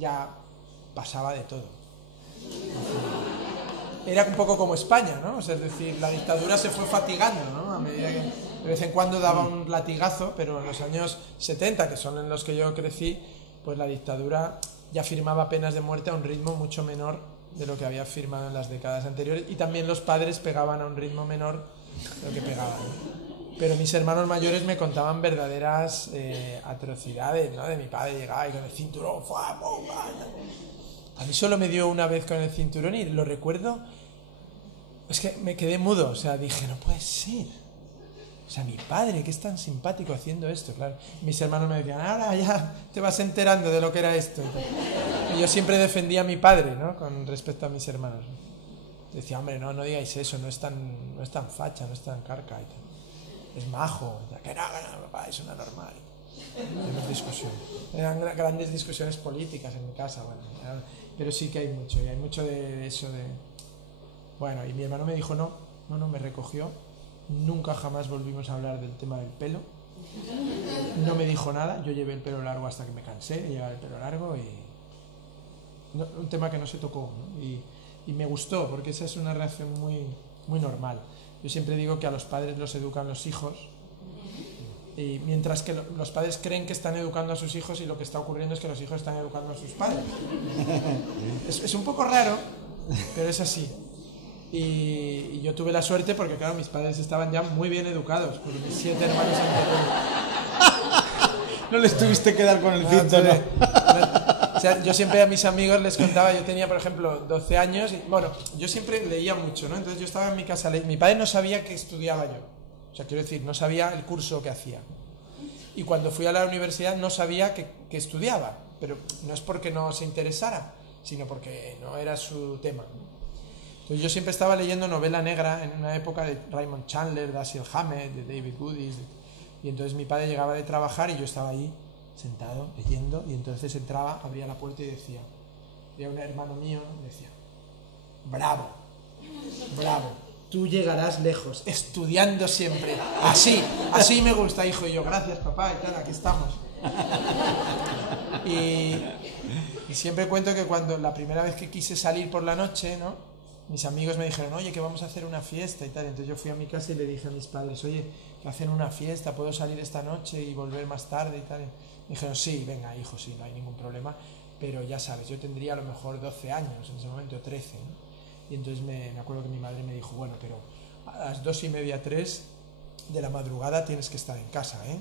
ya pasaba de todo. Era un poco como España, ¿no? O sea, es decir, la dictadura se fue fatigando, ¿no? A medida que de vez en cuando daba un latigazo, pero en los años 70, que son en los que yo crecí, pues la dictadura ya firmaba penas de muerte a un ritmo mucho menor de lo que había firmado en las décadas anteriores, y también los padres pegaban a un ritmo menor de lo que pegaban, ¿no? Pero mis hermanos mayores me contaban verdaderas atrocidades, ¿no? De mi padre llegaba y con el cinturón, a mí solo me dio una vez con el cinturón y lo recuerdo, es que me quedé mudo, o sea, dije, no puede ser. O sea, mi padre, que es tan simpático haciendo esto, claro. Mis hermanos me decían, ahora ya te vas enterando de lo que era esto. Y yo siempre defendía a mi padre, ¿no? Con respecto a mis hermanos. Decía, hombre, no digáis eso, no es tan facha, no es tan carca y tal. Es majo, que no, papá, es una normal. Eran grandes discusiones políticas en mi casa, bueno, pero sí que hay mucho de eso de... Bueno, y mi hermano me dijo no, me recogió, nunca jamás volvimos a hablar del tema del pelo, no me dijo nada, yo llevé el pelo largo hasta que me cansé de llevar el pelo largo y... un tema que no se tocó, ¿no? Y me gustó, porque esa es una reacción muy, muy normal. Yo siempre digo que a los padres los educan los hijos, y mientras que los padres creen que están educando a sus hijos y lo que está ocurriendo es que los hijos están educando a sus padres. Es un poco raro, pero es así. Y yo tuve la suerte porque, claro, mis padres estaban ya muy bien educados, porque mis 7 hermanos anteriores. No les tuviste que dar con el cinto, ¿no? O sea, yo siempre a mis amigos les contaba, yo tenía, por ejemplo, 12 años, y, bueno, yo siempre leía mucho, ¿no? Entonces yo estaba en mi casa, mi padre no sabía que estudiaba yo. O sea, quiero decir, no sabía el curso que hacía. Y cuando fui a la universidad no sabía que estudiaba, pero no es porque no se interesara, sino porque no era su tema. Entonces yo siempre estaba leyendo novela negra en una época de Raymond Chandler, Dashiell Hammett, de David Goodies, y entonces mi padre llegaba de trabajar y yo estaba ahí sentado leyendo, y entonces entraba, abría la puerta y decía, había un hermano mío, decía, bravo, bravo, tú llegarás lejos, estudiando siempre, así me gusta, hijo, y yo, gracias papá, y tal, aquí estamos. Y siempre cuento que cuando la primera vez que quise salir por la noche, ¿no?, mis amigos me dijeron, oye, que vamos a hacer una fiesta y tal. Entonces yo fui a mi casa y le dije a mis padres, oye, que hacen una fiesta, ¿puedo salir esta noche y volver más tarde y tal? Y me dijeron, sí, venga, hijo, sí, no hay ningún problema. Pero ya sabes, yo tendría a lo mejor 12 años en ese momento, 13, ¿no? Y entonces me acuerdo que mi madre me dijo, bueno, pero a las 2:30, 3 de la madrugada tienes que estar en casa, ¿eh?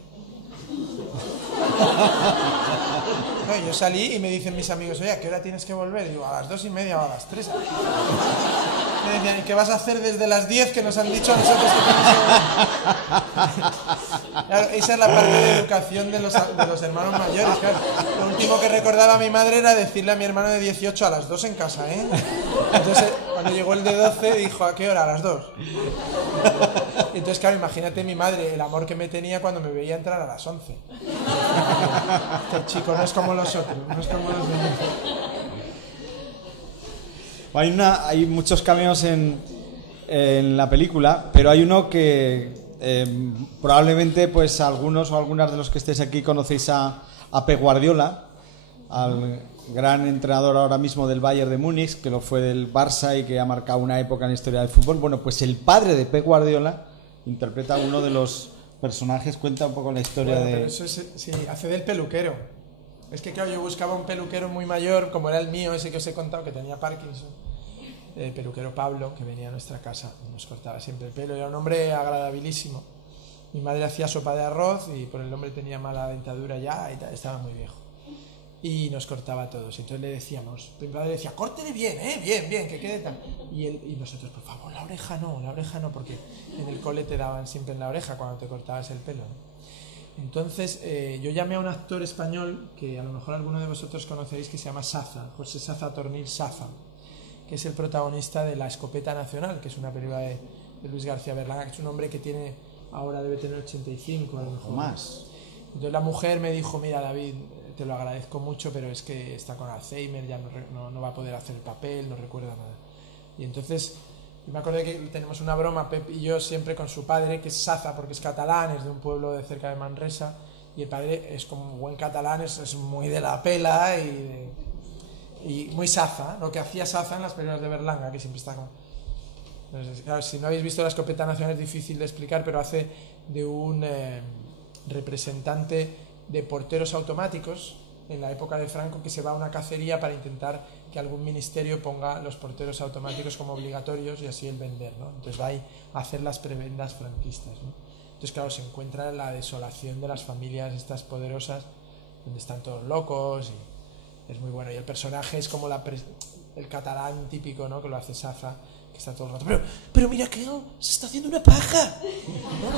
No, yo salí y me dicen mis amigos, oye, ¿a qué hora tienes que volver? Y digo, a las 2:30 o a las 3. Me decían, ¿y qué vas a hacer desde las 10 que nos han dicho a nosotros que tenemos que... Claro, esa es la parte de educación de los hermanos mayores, claro. Lo último que recordaba mi madre era decirle a mi hermano de 18 a las 2 en casa, ¿eh? Entonces, cuando llegó el de 12, dijo, ¿a qué hora? A las 2. Entonces, claro, imagínate mi madre, el amor que me tenía cuando me veía entrar a las 11. Este chico no es como los otros, no es como los demás. Hay muchos cameos en la película, pero hay uno que probablemente pues algunos o algunas de los que estéis aquí conocéis a Pep Guardiola, al gran entrenador ahora mismo del Bayern de Múnich, que lo fue del Barça y que ha marcado una época en la historia del fútbol. Bueno, pues el padre de Pep Guardiola interpreta a uno de los personajes, cuenta un poco la historia de... Pero eso es, sí, hace del peluquero. Es que claro, yo buscaba un peluquero muy mayor, como era el mío, ese que os he contado, que tenía Parkinson. El peluquero Pablo, que venía a nuestra casa y nos cortaba siempre el pelo. Era un hombre agradabilísimo. Mi madre hacía sopa de arroz y por el hombre tenía mala dentadura ya y tal, estaba muy viejo. Y nos cortaba a todos. Entonces le decíamos, mi padre decía, córtele bien, bien, que quede tan... Y nosotros, por favor, la oreja no, porque en el cole te daban siempre en la oreja cuando te cortabas el pelo, ¿no? Entonces yo llamé a un actor español que a lo mejor alguno de vosotros conoceréis, que se llama Saza, José Saza Tornil Saza, que es el protagonista de La Escopeta Nacional, que es una película de Luis García Berlanga, que es un hombre que tiene, ahora debe tener 85 a lo mejor. O más. Entonces la mujer me dijo, mira David, te lo agradezco mucho, pero es que está con Alzheimer, ya no va a poder hacer el papel, no recuerda nada. Y entonces yo me acordé que tenemos una broma, Pep y yo, siempre con su padre, que es Saza, porque es catalán, es de un pueblo de cerca de Manresa, y el padre es como buen catalán, es muy de la pela y muy Saza, lo que hacía Saza en las películas de Berlanga, que siempre está con... Entonces, claro, si no habéis visto La Escopeta Nacional es difícil de explicar, pero hace de un representante de porteros automáticos en la época de Franco, que se va a una cacería para intentar que algún ministerio ponga los porteros automáticos como obligatorios y así el vender, ¿no? Entonces va a hacer las prebendas franquistas, ¿no? Entonces claro, se encuentra la desolación de las familias estas poderosas, donde están todos locos, y es muy bueno. Y el personaje es como el catalán típico, ¿no?, que lo hace Saza, que está todo el rato, pero mira que se está haciendo una paja, ¿no?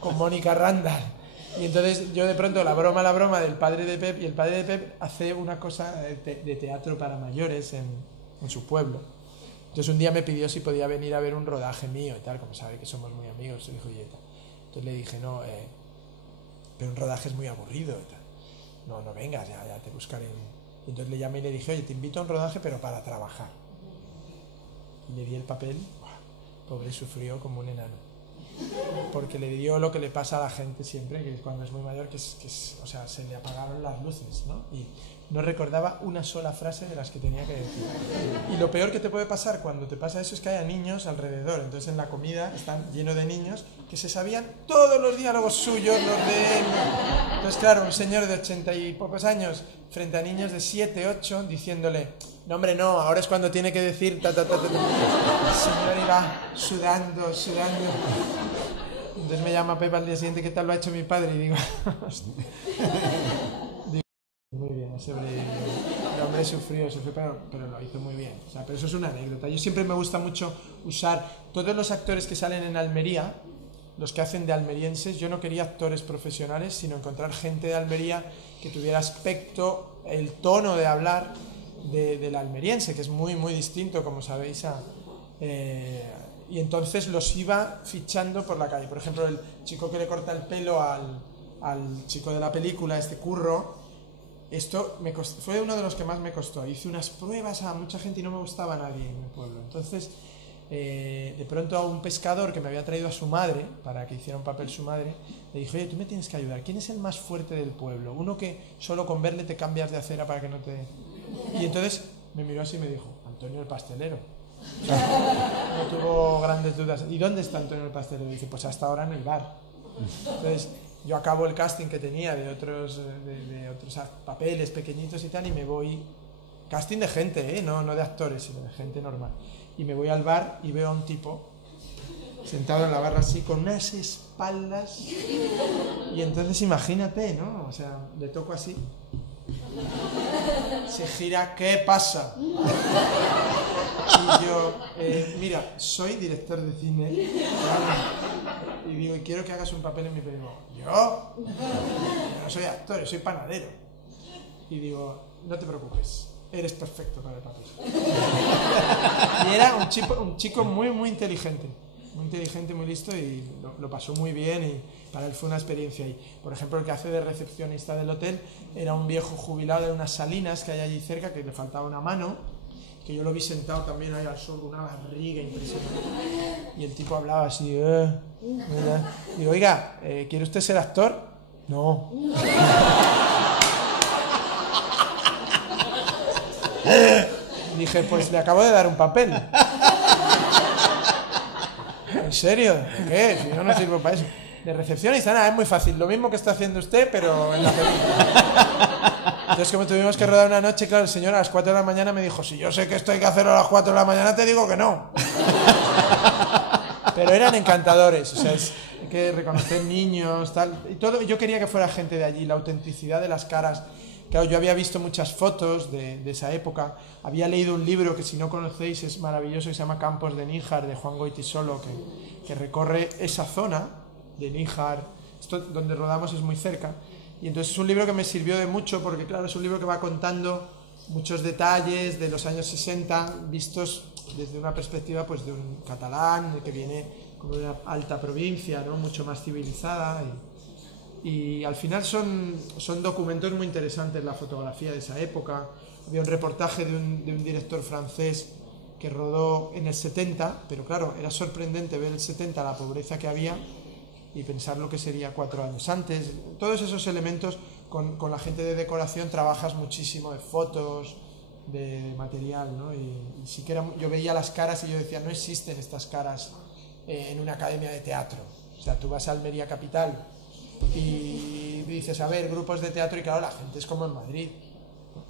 Con Mónica Randall. Y entonces yo de pronto la broma del padre de Pep, y el padre de Pep hace una cosa de teatro para mayores en su pueblo. Entonces un día me pidió si podía venir a ver un rodaje mío y tal, como sabe que somos muy amigos, se dijo, y tal. Entonces le dije, no, pero un rodaje es muy aburrido y tal. No vengas, ya te buscaré. Y entonces le llamé y le dije, oye, te invito a un rodaje pero para trabajar. Y le di el papel, pobre, sufrió como un enano. Porque le dio lo que le pasa a la gente siempre, que cuando es muy mayor, o sea, se le apagaron las luces, ¿no? Y no recordaba una sola frase de las que tenía que decir. Y lo peor que te puede pasar cuando te pasa eso es que haya niños alrededor. Entonces en la comida están llenos de niños que se sabían todos los diálogos suyos, los de él. Entonces claro, un señor de 80 y pocos años frente a niños de 7, 8, diciéndole, no hombre, no, ahora es cuando tiene que decir ta. El señor iba sudando. Entonces me llama Pepa al día siguiente, ¿qué tal lo ha hecho mi padre? Y digo... Muy bien, el hombre sufrió, pero lo hizo muy bien. O sea, pero eso es una anécdota. Yo siempre me gusta mucho usar todos los actores que salen en Almería, los que hacen de almerienses. Yo no quería actores profesionales, sino encontrar gente de Almería que tuviera aspecto, el tono de hablar del almeriense, que es muy, muy distinto, como sabéis, y entonces los iba fichando por la calle. Por ejemplo, el chico que le corta el pelo al chico de la película, este Curro, esto fue uno de los que más me costó. Hice unas pruebas a mucha gente y no me gustaba a nadie en el pueblo. Entonces, de pronto a un pescador que me había traído a su madre, para que hiciera un papel su madre, le dije, oye, tú me tienes que ayudar. ¿Quién es el más fuerte del pueblo? Uno que solo con verle te cambias de acera para que no te... Y entonces me miró así y me dijo, Antonio el pastelero. No tuvo grandes dudas. ¿Y dónde está Antonio el pastelero? Y dice, pues hasta ahora en el bar. Entonces yo acabo el casting que tenía de otros papeles pequeñitos y tal, y me voy, casting de gente, no de actores, sino de gente normal, y me voy al bar y veo a un tipo sentado en la barra así con unas espaldas, y entonces imagínate, ¿no? O sea, le toco así, se gira, ¿qué pasa? Y yo, mira, soy director de cine, ¿vale? Y digo, y quiero que hagas un papel en mi película. ¿Yo? Yo no soy actor, soy panadero. Y digo, no te preocupes, eres perfecto para el papel. Y era un chico muy, muy inteligente, muy listo, y lo pasó muy bien, y para él fue una experiencia. Y, por ejemplo, el que hace de recepcionista del hotel era un viejo jubilado de unas salinas que hay allí cerca, que le faltaba una mano, que yo lo vi sentado también ahí al sol, una barriga impresionante, y el tipo hablaba así, y digo, oiga, ¿quiere usted ser actor? No. Dije, pues le acabo de dar un papel. ¿En serio? ¿Qué? Si yo no sirvo para eso. De recepcionista, nada, es muy fácil, lo mismo que está haciendo usted, pero en la película. Entonces, como tuvimos que rodar una noche, claro, el señor a las 4 de la mañana me dijo, si yo sé que esto hay que hacerlo a las 4 de la mañana, te digo que no. Pero eran encantadores, o sea, hay que reconocer niños, tal, y todo. Yo quería que fuera gente de allí, la autenticidad de las caras. Claro, yo había visto muchas fotos de esa época, había leído un libro que, si no conocéis, es maravilloso, que se llama Campos de Níjar, de Juan Goytisolo, que recorre esa zona de Níjar. Esto donde rodamos es muy cerca, y entonces es un libro que me sirvió de mucho, porque claro, es un libro que va contando muchos detalles de los años 60 vistos desde una perspectiva, pues, de un catalán que viene con una alta provincia, ¿no?, mucho más civilizada, y al final son documentos muy interesantes. La fotografía de esa época, había un reportaje de un director francés que rodó en el 70, pero claro, era sorprendente ver el 70, la pobreza que había, y pensar lo que sería 4 años antes. Todos esos elementos, con la gente de decoración trabajas muchísimo, de fotos, de material, ¿no? Y sí que yo veía las caras y yo decía, no existen estas caras en una academia de teatro. O sea, tú vas a Almería capital y dices, a ver, grupos de teatro, y claro, la gente es como en Madrid.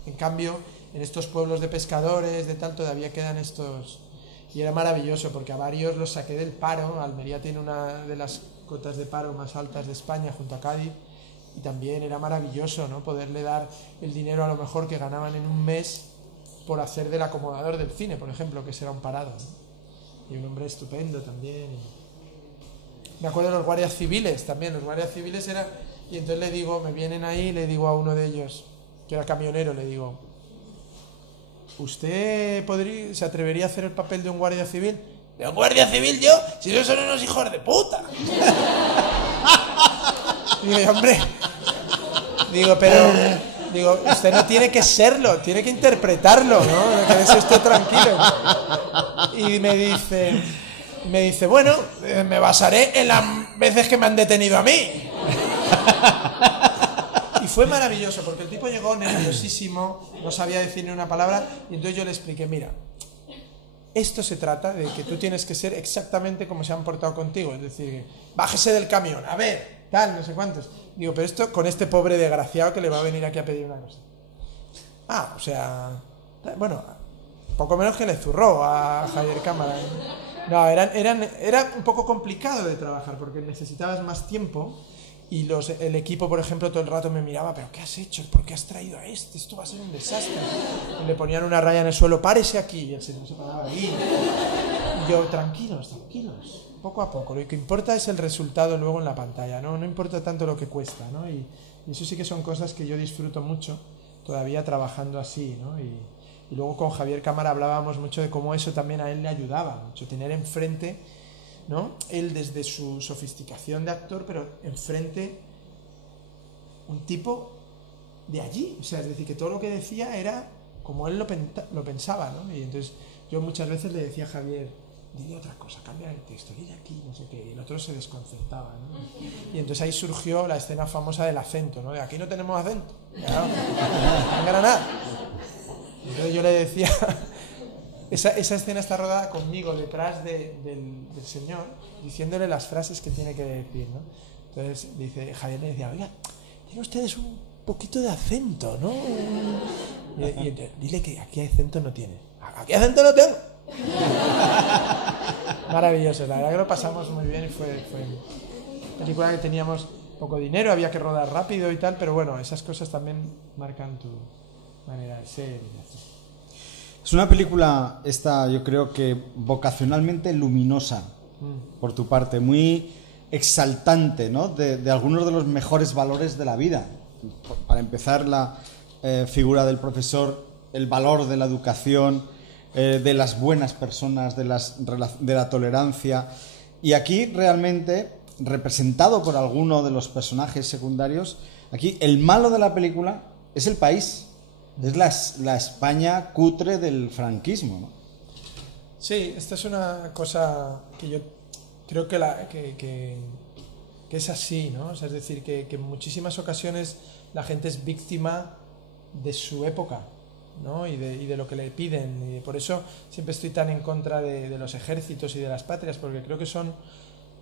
En cambio, en estos pueblos de pescadores, de tal, todavía quedan estos... Y era maravilloso, porque a varios los saqué del paro. Almería tiene una de las cotas de paro más altas de España, junto a Cádiz, y también era maravilloso, ¿no?, poderle dar el dinero a lo mejor que ganaban en un mes por hacer del acomodador del cine, por ejemplo, que será un parado, ¿no? Y un hombre estupendo también. Me acuerdo de los guardias civiles también. Los guardias civiles eran... Y entonces le digo, me vienen ahí, le digo a uno de ellos, que era camionero, le digo, ¿usted se atrevería a hacer el papel de un guardia civil? ¿De un guardia civil yo? Si esos son unos hijos de puta. Digo, hombre, digo, usted no tiene que serlo, tiene que interpretarlo, ¿no? Quédese usted tranquilo. Y me dice, bueno, me basaré en las veces que me han detenido a mí. Y fue maravilloso, porque el tipo llegó nerviosísimo, no sabía decir ni una palabra, y entonces yo le expliqué, mira, esto se trata de que tú tienes que ser exactamente como se han portado contigo, es decir, bájese del camión, a ver, tal, no sé cuántos. Digo, pero esto con este pobre desgraciado que le va a venir aquí a pedir una cosa. Ah, o sea, bueno, poco menos que le zurró a Javier Cámara. No, era un poco complicado de trabajar, porque necesitabas más tiempo, Y el equipo, por ejemplo, todo el rato me miraba, ¿pero qué has hecho? ¿Por qué has traído a este? Esto va a ser un desastre. Y le ponían una raya en el suelo, párese aquí. Y el señor se paraba ahí. Y yo, tranquilos, tranquilos, poco a poco. Lo que importa es el resultado luego en la pantalla, ¿no? No importa tanto lo que cuesta, ¿no? Y eso sí que son cosas que yo disfruto mucho todavía trabajando así, ¿no? Y luego con Javier Cámara hablábamos mucho de cómo eso también a él le ayudaba mucho, tener enfrente, ¿no? Él desde su sofisticación de actor, pero enfrente un tipo de allí, o sea, es decir, que todo lo que decía era como él lo pensaba, ¿no? Y entonces yo muchas veces le decía a Javier, dile otra cosa, cambia el texto, dile aquí, no sé qué, y el otro se desconcertaba, ¿no? Y entonces ahí surgió la escena famosa del acento, ¿no? De aquí no tenemos acento, claro, en Granada. Entonces yo le decía, esa escena está rodada conmigo detrás del señor, diciéndole las frases que tiene que decir, ¿no? Entonces dice, Javier le decía, oiga, tienen ustedes un poquito de acento, ¿no? Y dile que aquí acento no tiene. ¿Aquí acento no tengo? Maravilloso, la verdad que lo pasamos muy bien y fue una película que teníamos poco dinero, había que rodar rápido y tal, pero bueno, esas cosas también marcan tu manera de ser y de hacer. Es una película, esta yo creo que vocacionalmente luminosa, por tu parte, muy exaltante, ¿no? De algunos de los mejores valores de la vida. Para empezar, la figura del profesor, el valor de la educación, de las buenas personas, de la tolerancia. Y aquí realmente, representado por alguno de los personajes secundarios, aquí el malo de la película es el país. Es la España cutre del franquismo, ¿no? Sí, esta es una cosa que yo creo que es así, ¿no? O sea, es decir, que en muchísimas ocasiones la gente es víctima de su época, ¿no? Y de lo que le piden. Y por eso siempre estoy tan en contra de los ejércitos y de las patrias, porque creo que son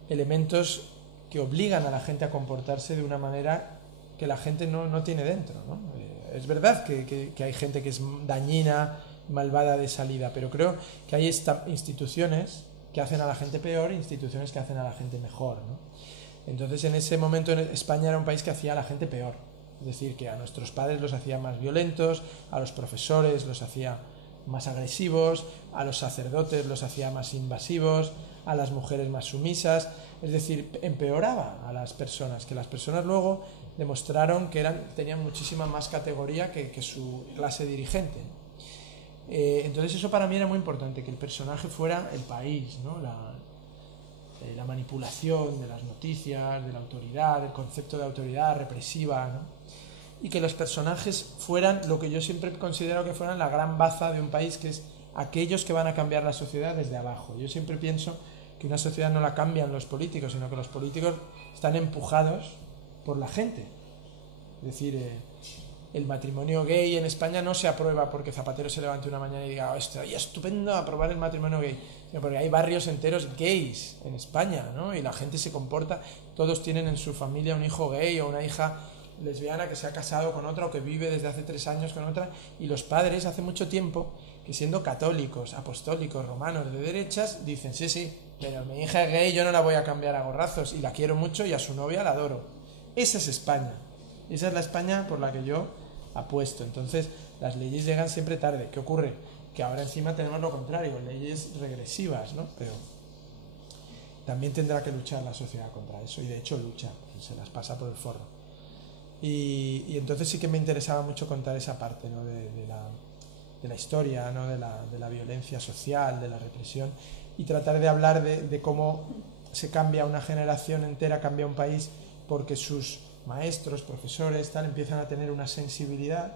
elementos que obligan a la gente a comportarse de una manera que la gente no tiene dentro, ¿no? Es verdad que hay gente que es dañina, malvada de salida, pero creo que hay instituciones que hacen a la gente peor e instituciones que hacen a la gente mejor, ¿no? Entonces, en ese momento España era un país que hacía a la gente peor. Es decir, que a nuestros padres los hacía más violentos, a los profesores los hacía más agresivos, a los sacerdotes los hacía más invasivos, a las mujeres más sumisas. Es decir, empeoraba a las personas, que las personas luego demostraron que tenían muchísima más categoría que su clase dirigente. Entonces eso para mí era muy importante, que el personaje fuera el país, ¿no? La manipulación de las noticias, de la autoridad, el concepto de autoridad represiva, ¿no? Y que los personajes fueran lo que yo siempre considero que fueran la gran baza de un país, que es aquellos que van a cambiar la sociedad desde abajo. Yo siempre pienso que una sociedad no la cambian los políticos, sino que los políticos están empujados por la gente. Es decir, el matrimonio gay en España no se aprueba porque Zapatero se levante una mañana y diga, oh, estaría estupendo aprobar el matrimonio gay, sino porque hay barrios enteros gays en España, ¿no? Y la gente se comporta, todos tienen en su familia un hijo gay o una hija lesbiana que se ha casado con otra o que vive desde hace 3 años con otra, y los padres hace mucho tiempo que, siendo católicos, apostólicos, romanos, de derechas, dicen, sí, pero mi hija es gay, yo no la voy a cambiar a gorrazos, y la quiero mucho y a su novia la adoro. Esa es España. Esa es la España por la que yo apuesto. Entonces, las leyes llegan siempre tarde. ¿Qué ocurre? Que ahora encima tenemos lo contrario, leyes regresivas, ¿no? Pero también tendrá que luchar la sociedad contra eso, y de hecho lucha, se las pasa por el forro. Y entonces sí que me interesaba mucho contar esa parte, ¿no? de la historia, ¿no? de la violencia social, de la represión, y tratar de hablar de cómo se cambia una generación entera, cambia un país, porque sus maestros, profesores, tal, empiezan a tener una sensibilidad,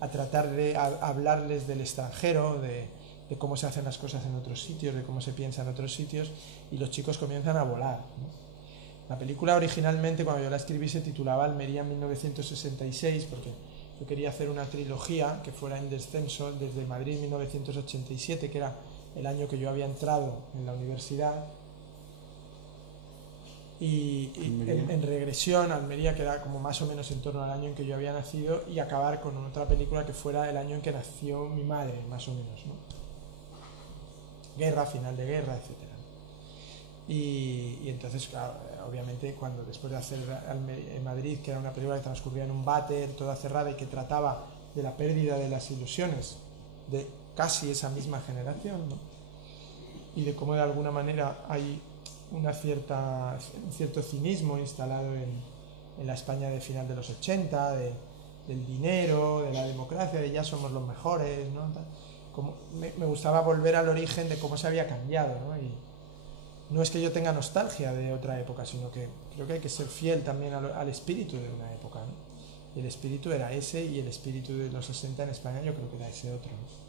a tratar de hablarles del extranjero, de cómo se hacen las cosas en otros sitios, de cómo se piensa en otros sitios, y los chicos comienzan a volar, ¿no? La película originalmente, cuando yo la escribí, se titulaba Almería en 1966, porque yo quería hacer una trilogía que fuera en descenso desde Madrid en 1987, que era el año que yo había entrado en la universidad, y en regresión a Almería, que era como más o menos en torno al año en que yo había nacido, y acabar con otra película que fuera el año en que nació mi madre, más o menos, ¿no? Guerra, final de guerra, etc. Y entonces, claro, obviamente, cuando después de hacer en Madrid, que era una película que transcurría en un váter, toda cerrada y que trataba de la pérdida de las ilusiones de casi esa misma generación, ¿no? Y de cómo de alguna manera hay un cierto cinismo instalado en la España de final de los 80, del dinero, de la democracia, de ya somos los mejores, ¿no? Como me gustaba volver al origen de cómo se había cambiado, ¿no? Y no es que yo tenga nostalgia de otra época, sino que creo que hay que ser fiel también al espíritu de una época, ¿no? Y el espíritu era ese, y el espíritu de los 60 en España yo creo que era ese otro, ¿no?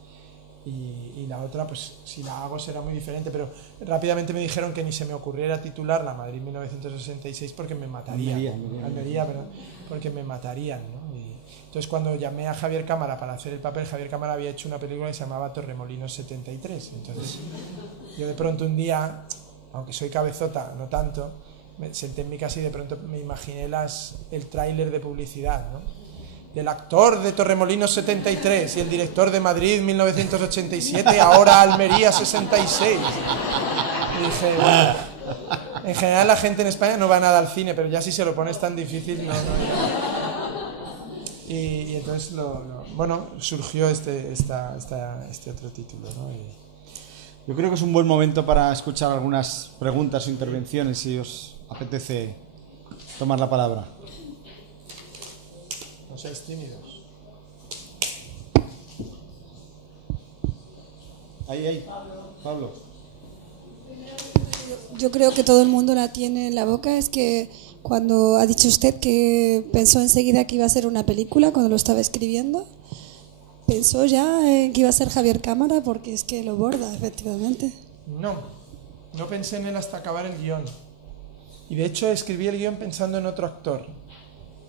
Y la otra, pues si la hago será muy diferente, pero rápidamente me dijeron que ni se me ocurriera titularla Madrid 1966 porque me matarían. Almería, perdón, porque me matarían, ¿no? Y entonces cuando llamé a Javier Cámara para hacer el papel, Javier Cámara había hecho una película que se llamaba Torremolinos 73. Entonces yo de pronto un día, aunque soy cabezota, no tanto, me senté en mi casa y de pronto me imaginé el tráiler de publicidad, ¿no? Del actor de Torremolinos 73 y el director de Madrid 1987, ahora Almería 66. Y dije, bueno, en general la gente en España no va nada al cine, pero ya si se lo pones tan difícil, no. Y entonces, bueno, surgió este otro título, ¿no? Yo creo que es un buen momento para escuchar algunas preguntas o intervenciones, si os apetece tomar la palabra. No seáis tímidos. Ahí, Pablo. Yo creo que todo el mundo la tiene en la boca. Es que cuando ha dicho usted que pensó enseguida que iba a ser una película, cuando lo estaba escribiendo, pensó ya en que iba a ser Javier Cámara, porque es que lo borda, efectivamente. No pensé en él hasta acabar el guión. Y de hecho escribí el guión pensando en otro actor.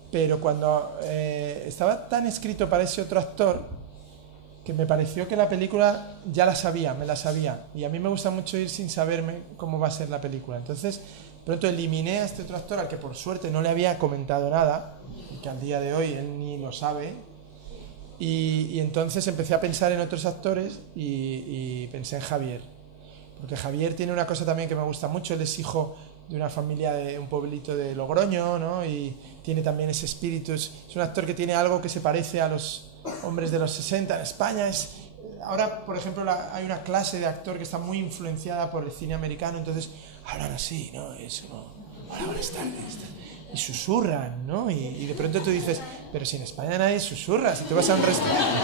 Pero cuando estaba tan escrito para ese otro actor, que me pareció que la película ya me la sabía. Y a mí me gusta mucho ir sin saberme cómo va a ser la película. Entonces, pronto eliminé a este otro actor, al que por suerte no le había comentado nada, y que al día de hoy él ni lo sabe. Y entonces empecé a pensar en otros actores y pensé en Javier. Porque Javier tiene una cosa también que me gusta mucho. Él es hijo de una familia de un pueblito de Logroño, ¿no? Y tiene también ese espíritu. Es un actor que tiene algo que se parece a los hombres de los 60 en España. Ahora, por ejemplo, hay una clase de actor que está muy influenciada por el cine americano, entonces hablan así, ¿no? Eso, hola, buenas tardes. Y susurran, ¿no? Y de pronto tú dices, pero si en España nadie susurra, si te vas a un restaurante.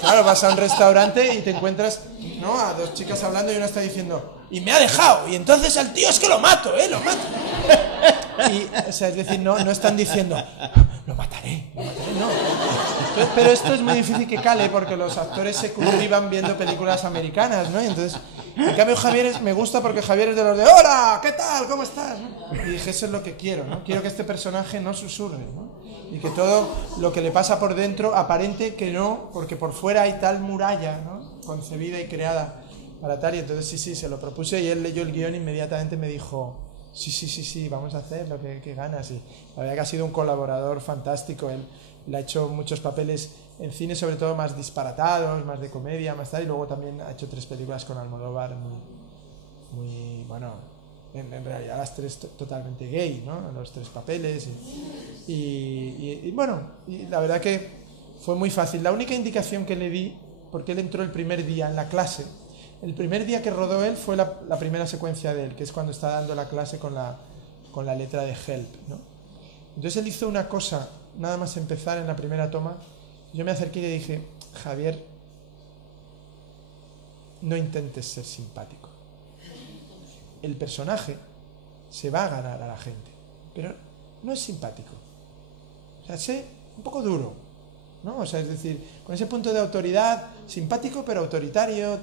Claro, vas a un restaurante y te encuentras, ¿no?, a dos chicas hablando y una está diciendo, y me ha dejado, y entonces al tío es que lo mato, lo mato. Y, o sea, es decir, no están diciendo, lo mataré, no. Pero esto es muy difícil que cale porque los actores se cultivan viendo películas americanas, ¿no? Y entonces, en cambio Javier me gusta porque Javier es de los de ¡hola! ¿Qué tal? ¿Cómo estás? Y dije, eso es lo que quiero, ¿no? Quiero que este personaje no susurre, ¿no? Y que todo lo que le pasa por dentro aparente que no, porque por fuera hay tal muralla, ¿no?, concebida y creada para tal. Y entonces sí, se lo propuse y él leyó el guión e inmediatamente me dijo, sí, vamos a hacerlo, qué ganas. Y la verdad que ha sido un colaborador fantástico. Él le ha hecho muchos papeles en cine, sobre todo más disparatados, más de comedia, más tal, y luego también ha hecho 3 películas con Almodóvar muy bueno, en realidad las 3 totalmente gay, ¿no?, los 3 papeles. Y bueno, y la verdad que fue muy fácil. La única indicación que le di, porque él entró el primer día en la clase, el primer día que rodó él fue la primera secuencia de él, que es cuando está dando la clase con la letra de Help, ¿no? Entonces él hizo una cosa, nada más empezar en la primera toma. Yo me acerqué y le dije, Javier, no intentes ser simpático. El personaje se va a ganar a la gente, pero no es simpático. O sea, sé un poco duro, ¿no? O sea, es decir, con ese punto de autoridad, simpático pero autoritario,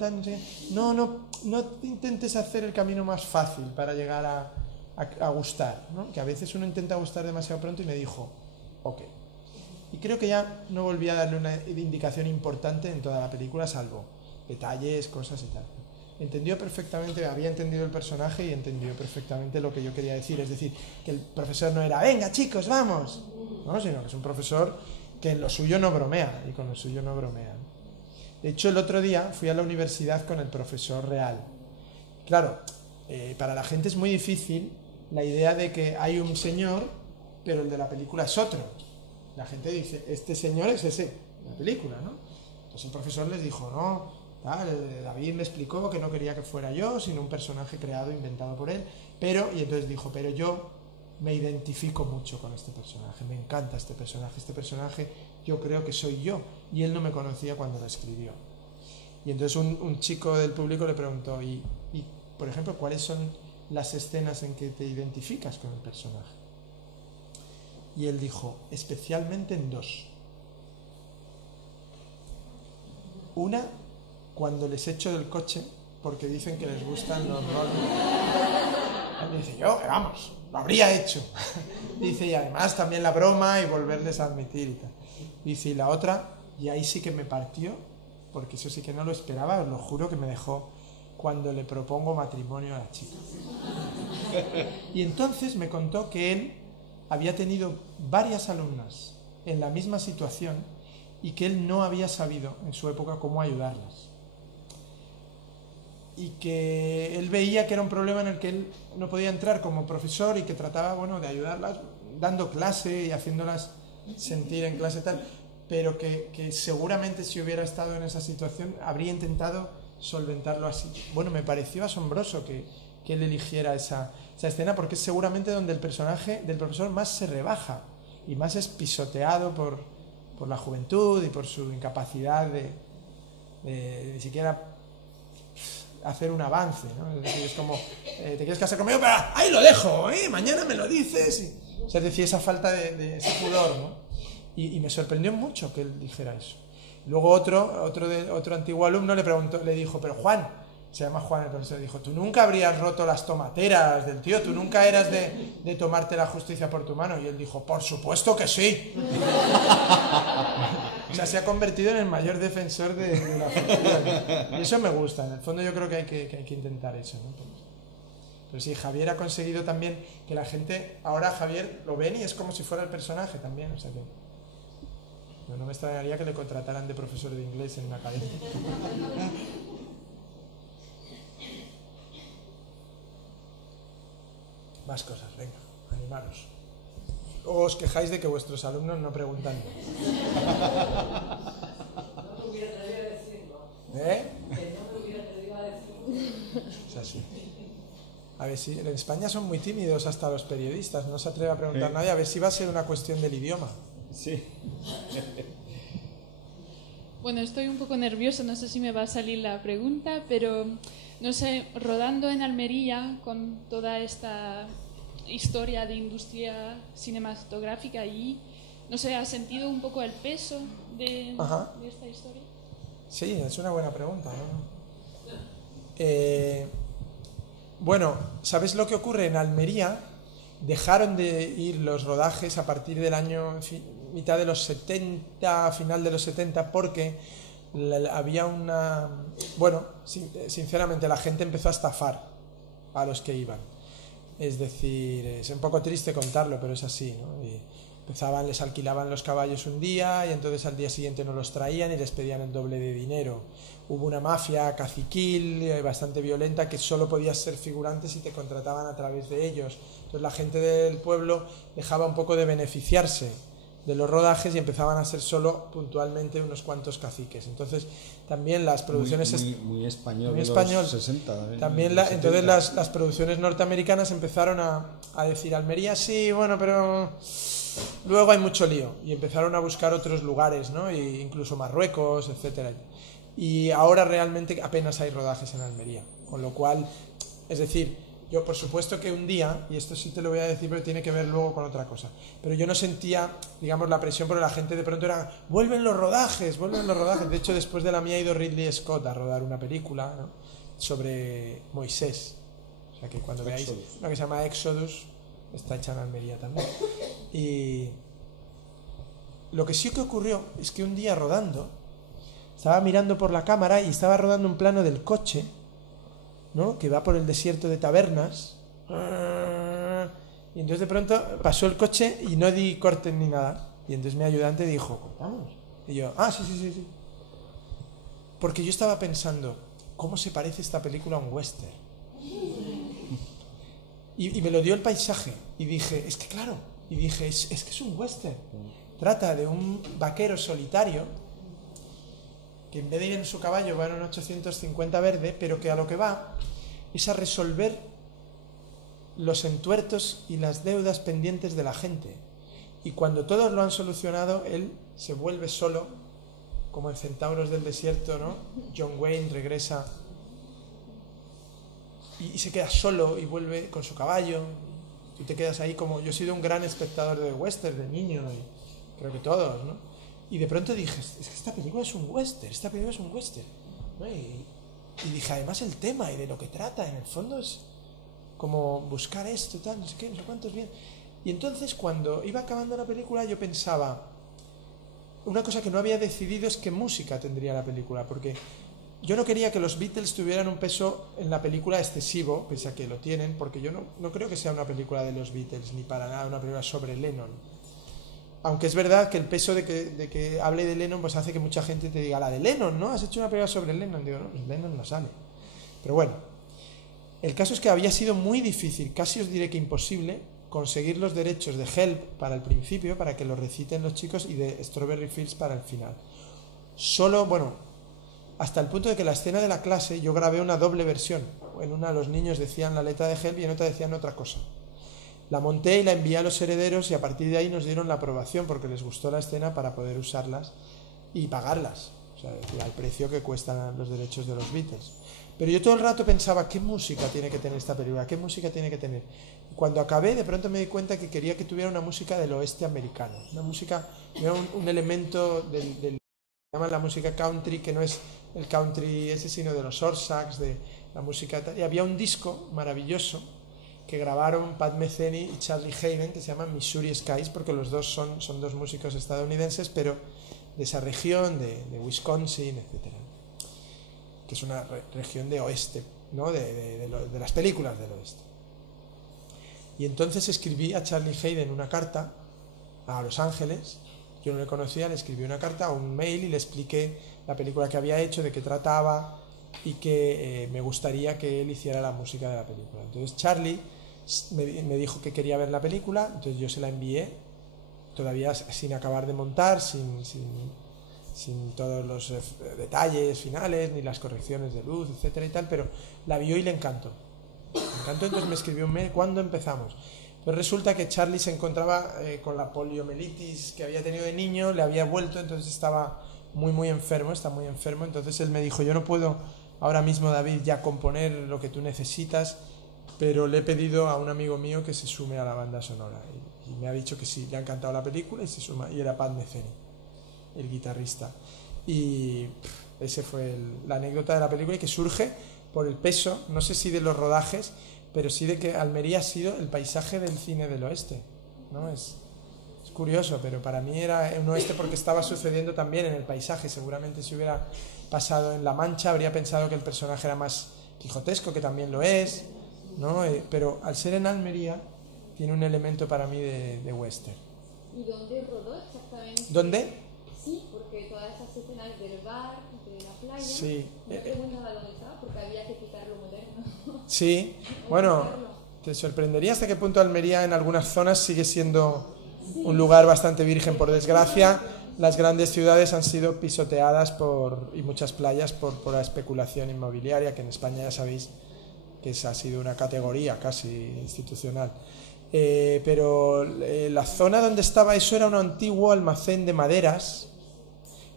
no intentes hacer el camino más fácil para llegar a gustar, ¿no? Que a veces uno intenta gustar demasiado pronto. Y me dijo, ok. Y creo que ya no volví a darle una indicación importante en toda la película, salvo detalles, cosas y tal. Entendió perfectamente, había entendido el personaje y entendió perfectamente lo que yo quería decir. Es decir, que el profesor no era, venga chicos, vamos, ¿no? Sino que es un profesor que en lo suyo no bromea, y con lo suyo no bromea. De hecho, el otro día fui a la universidad con el profesor real. Claro, para la gente es muy difícil la idea de que hay un señor, pero el de la película es otro. La gente dice, este señor es ese, la película, ¿no? Entonces el profesor les dijo, no, tal, David me explicó que no quería que fuera yo, sino un personaje creado, inventado por él, y entonces dijo, pero yo me identifico mucho con este personaje, me encanta este personaje yo creo que soy yo, y él no me conocía cuando lo escribió. Y entonces un chico del público le preguntó, y por ejemplo, ¿cuáles son las escenas en que te identificas con el personaje? Y él dijo, especialmente en dos. Una, cuando les echo del coche porque dicen que les gustan los roles. Él dice, yo, vamos, lo habría hecho. Dice, y además también la broma y volverles a admitir y tal. Dice, y la otra, y ahí sí que me partió, porque eso sí que no lo esperaba, os lo juro que me dejó, cuando le propongo matrimonio a la chica. Y entonces me contó que él había tenido varias alumnas en la misma situación y que él no había sabido en su época cómo ayudarlas. Y que él veía que era un problema en el que él no podía entrar como profesor y que trataba, bueno, de ayudarlas dando clase y haciéndolas sentir en clase tal, pero que seguramente si hubiera estado en esa situación habría intentado solventarlo así. Bueno, me pareció asombroso que él eligiera esa escena, porque es seguramente donde el personaje del profesor más se rebaja y más es pisoteado por la juventud y por su incapacidad de ni siquiera hacer un avance, ¿no? Es decir, es como, te quieres casar conmigo, pero ahí lo dejo, mañana me lo dices. O sea, es decir, esa falta de ese pudor, ¿no? Y me sorprendió mucho que él dijera eso. Luego otro antiguo alumno le dijo, pero Juan, se llama Juan, el profesor, dijo, tú nunca habrías roto las tomateras del tío, tú nunca eras de tomarte la justicia por tu mano. Y él dijo, por supuesto que sí. O sea, se ha convertido en el mayor defensor de la justicia. Y eso me gusta, en el fondo yo creo que hay que intentar eso, ¿no? Pero sí, Javier ha conseguido también que la gente, ahora a Javier lo ven y es como si fuera el personaje también, o sea que no me extrañaría que le contrataran de profesor de inglés en una academia. Más cosas, venga, animaros. O os quejáis de que vuestros alumnos no preguntan. ¿Eh? Es así. A ver si en España son muy tímidos hasta los periodistas, no se atreve a preguntar a nadie, a ver si va a ser una cuestión del idioma. Sí. Bueno, estoy un poco nerviosa, no sé si me va a salir la pregunta, pero no sé, rodando en Almería con toda esta historia de industria cinematográfica allí, no sé, ¿has sentido un poco el peso de esta historia? Sí, es una buena pregunta, ¿no? Bueno, ¿sabes lo que ocurre? En Almería dejaron de ir los rodajes a partir del año mitad de los 70, final de los 70, porque había una... Bueno, sinceramente la gente empezó a estafar a los que iban. Es decir, es un poco triste contarlo, pero es así, ¿no? Y les alquilaban los caballos un día y entonces al día siguiente no los traían y les pedían el doble de dinero. Hubo una mafia caciquil bastante violenta que solo podías ser figurante si te contrataban a través de ellos. Entonces la gente del pueblo dejaba un poco de beneficiarse de los rodajes y empezaban a ser solo puntualmente unos cuantos caciques. Entonces también las producciones... Muy español, muy español. Los 60. También entonces las producciones norteamericanas empezaron a decir, Almería sí, bueno, pero luego hay mucho lío. Y empezaron a buscar otros lugares, ¿no? E incluso Marruecos, etcétera. Y ahora realmente apenas hay rodajes en Almería. Con lo cual, es decir, yo por supuesto que un día, y esto sí te lo voy a decir, pero tiene que ver luego con otra cosa, pero yo no sentía, digamos, la presión porque la gente de pronto era, vuelven los rodajes. De hecho, después de la mía ha ido Ridley Scott a rodar una película, ¿no?, sobre Moisés. O sea que cuando veáis una que se llama Exodus, está hecha en Almería también. Y lo que sí que ocurrió es que un día rodando, estaba mirando por la cámara y estaba rodando un plano del coche, ¿no?, que va por el desierto de Tabernas, y entonces de pronto pasó el coche y no di cortes ni nada, y entonces mi ayudante dijo, ¿cortamos? Y yo, sí, porque yo estaba pensando, ¿cómo se parece esta película a un western? Y me lo dio el paisaje. Y dije, es que claro, y dije, es que es un western. Trata de un vaquero solitario que en vez de ir en su caballo va en un 850 verde, pero que a lo que va es a resolver los entuertos y las deudas pendientes de la gente. Y cuando todos lo han solucionado, él se vuelve solo, como en Centauros del Desierto, ¿no? John Wayne regresa y se queda solo y vuelve con su caballo. Tú te quedas ahí como... Yo he sido un gran espectador de western de niño, y creo que todos, ¿no? Y de pronto dije, es que esta película es un western, ¿no? Y dije, además el tema y de lo que trata, en el fondo es como buscar esto, tal, no sé qué, no sé cuánto es bien. Y entonces cuando iba acabando la película yo pensaba, una cosa que no había decidido es qué música tendría la película, porque yo no quería que los Beatles tuvieran un peso en la película excesivo, pese a que lo tienen, porque yo no creo que sea una película de los Beatles, ni para nada una película sobre Lennon. Aunque es verdad que el peso de que hable de Lennon pues hace que mucha gente te diga, la de Lennon, ¿no? ¿Has hecho una película sobre Lennon? Digo, no, Lennon no sale. Pero bueno, el caso es que había sido muy difícil, casi os diré que imposible, conseguir los derechos de Help para el principio, para que lo reciten los chicos, y de Strawberry Fields para el final. Solo, bueno, hasta el punto de que la escena de la clase yo grabé una doble versión. En una los niños decían la letra de Help y en otra decían otra cosa. La monté y la envié a los herederos y a partir de ahí nos dieron la aprobación porque les gustó la escena para poder usarlas y pagarlas, o sea, al precio que cuestan los derechos de los Beatles. Pero yo todo el rato pensaba, ¿qué música tiene que tener esta película? ¿Qué música tiene que tener? Y cuando acabé, de pronto me di cuenta que quería que tuviera una música del oeste americano, una música, un elemento del llaman la música country, que no es el country ese, sino de los Orsacks, de la música. Y había un disco maravilloso que grabaron Pat Metheny y Charlie Haden, que se llama Missouri Skies, porque los dos son dos músicos estadounidenses, pero de esa región, de Wisconsin, etcétera, que es una región de oeste, ¿no? de las películas del oeste. Y entonces escribí a Charlie Haden una carta a Los Ángeles. Yo no le conocía, le escribí una carta, un mail, y le expliqué la película que había hecho, de qué trataba, y que me gustaría que él hiciera la música de la película. Entonces Charlie me dijo que quería ver la película, entonces yo se la envié, todavía sin acabar de montar, sin todos los detalles finales, ni las correcciones de luz, etcétera y tal, pero la vio y le encantó. Entonces me escribió un mail, ¿cuándo empezamos? Pues resulta que Charlie se encontraba con la poliomielitis que había tenido de niño, le había vuelto, entonces estaba muy enfermo, está muy enfermo. Entonces él me dijo, yo no puedo ahora mismo, David, ya componer lo que tú necesitas, pero le he pedido a un amigo mío que se sume a la banda sonora, y me ha dicho que sí, le ha encantado la película y se suma, y era Pat Metheny, el guitarrista. Y ese fue la anécdota de la película, y que surge por el peso, no sé si de los rodajes, pero sí de que Almería ha sido el paisaje del cine del oeste, ¿no? Es curioso, pero para mí era un oeste porque estaba sucediendo también en el paisaje. Seguramente si hubiera pasado en La Mancha habría pensado que el personaje era más quijotesco, que también lo es, ¿no? Pero al ser en Almería tiene un elemento para mí de western. ¿Y dónde rodó exactamente? ¿Dónde? Sí, porque todas esas escenas del bar, de la playa, sí. No preguntaba dónde estaba porque había que quitarlo moderno. Sí, bueno, te sorprendería hasta qué punto Almería en algunas zonas sigue siendo un lugar bastante virgen. Por desgracia, las grandes ciudades han sido pisoteadas y muchas playas por la especulación inmobiliaria, que en España ya sabéis que ha sido una categoría casi institucional. Pero la zona donde estaba eso era un antiguo almacén de maderas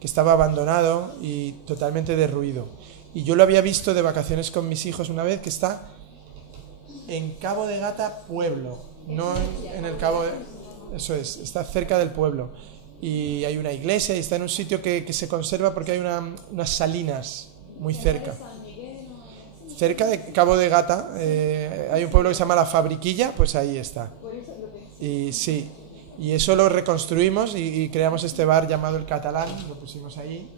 que estaba abandonado y totalmente derruido. Y yo lo había visto de vacaciones con mis hijos una vez, que está en Cabo de Gata, pueblo, no en el Cabo de... Eso es, está cerca del pueblo. Y hay una iglesia y está en un sitio que se conserva porque hay unas salinas muy cerca. Cerca de Cabo de Gata hay un pueblo que se llama La Fabriquilla, pues ahí está. Y sí, y eso lo reconstruimos y creamos este bar llamado El Catalán, lo pusimos ahí.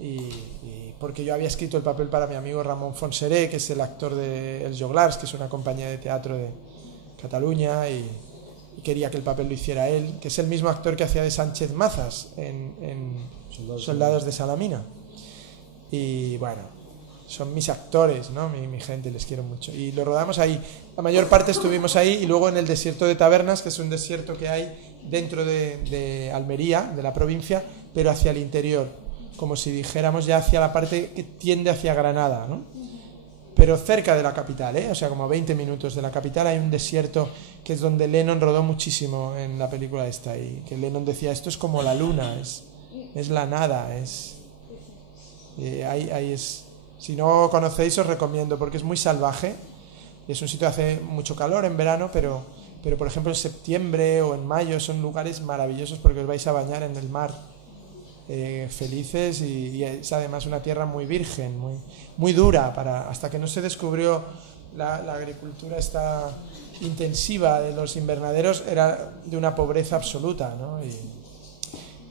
Y porque yo había escrito el papel para mi amigo Ramón Fonseré, que es el actor de Els Joglars, que es una compañía de teatro de Cataluña, y quería que el papel lo hiciera él, que es el mismo actor que hacía de Sánchez Mazas en Soldados de Salamina. Y bueno, son mis actores, ¿no? Mi gente, les quiero mucho. Y lo rodamos ahí. La mayor parte estuvimos ahí y luego en el desierto de Tabernas, que es un desierto que hay dentro de Almería, de la provincia, pero hacia el interior, como si dijéramos ya hacia la parte que tiende hacia Granada, ¿no? Pero cerca de la capital, ¿eh? O sea, como a 20 minutos de la capital hay un desierto que es donde Lennon rodó muchísimo en la película esta, y que Lennon decía, esto es como la luna, es la nada, ahí es. Si no conocéis os recomiendo porque es muy salvaje, es un sitio que hace mucho calor en verano, pero por ejemplo en septiembre o en mayo son lugares maravillosos porque os vais a bañar en el mar felices, y es además una tierra muy virgen, muy dura, hasta que no se descubrió la agricultura esta intensiva de los invernaderos, era de una pobreza absoluta, ¿no? Y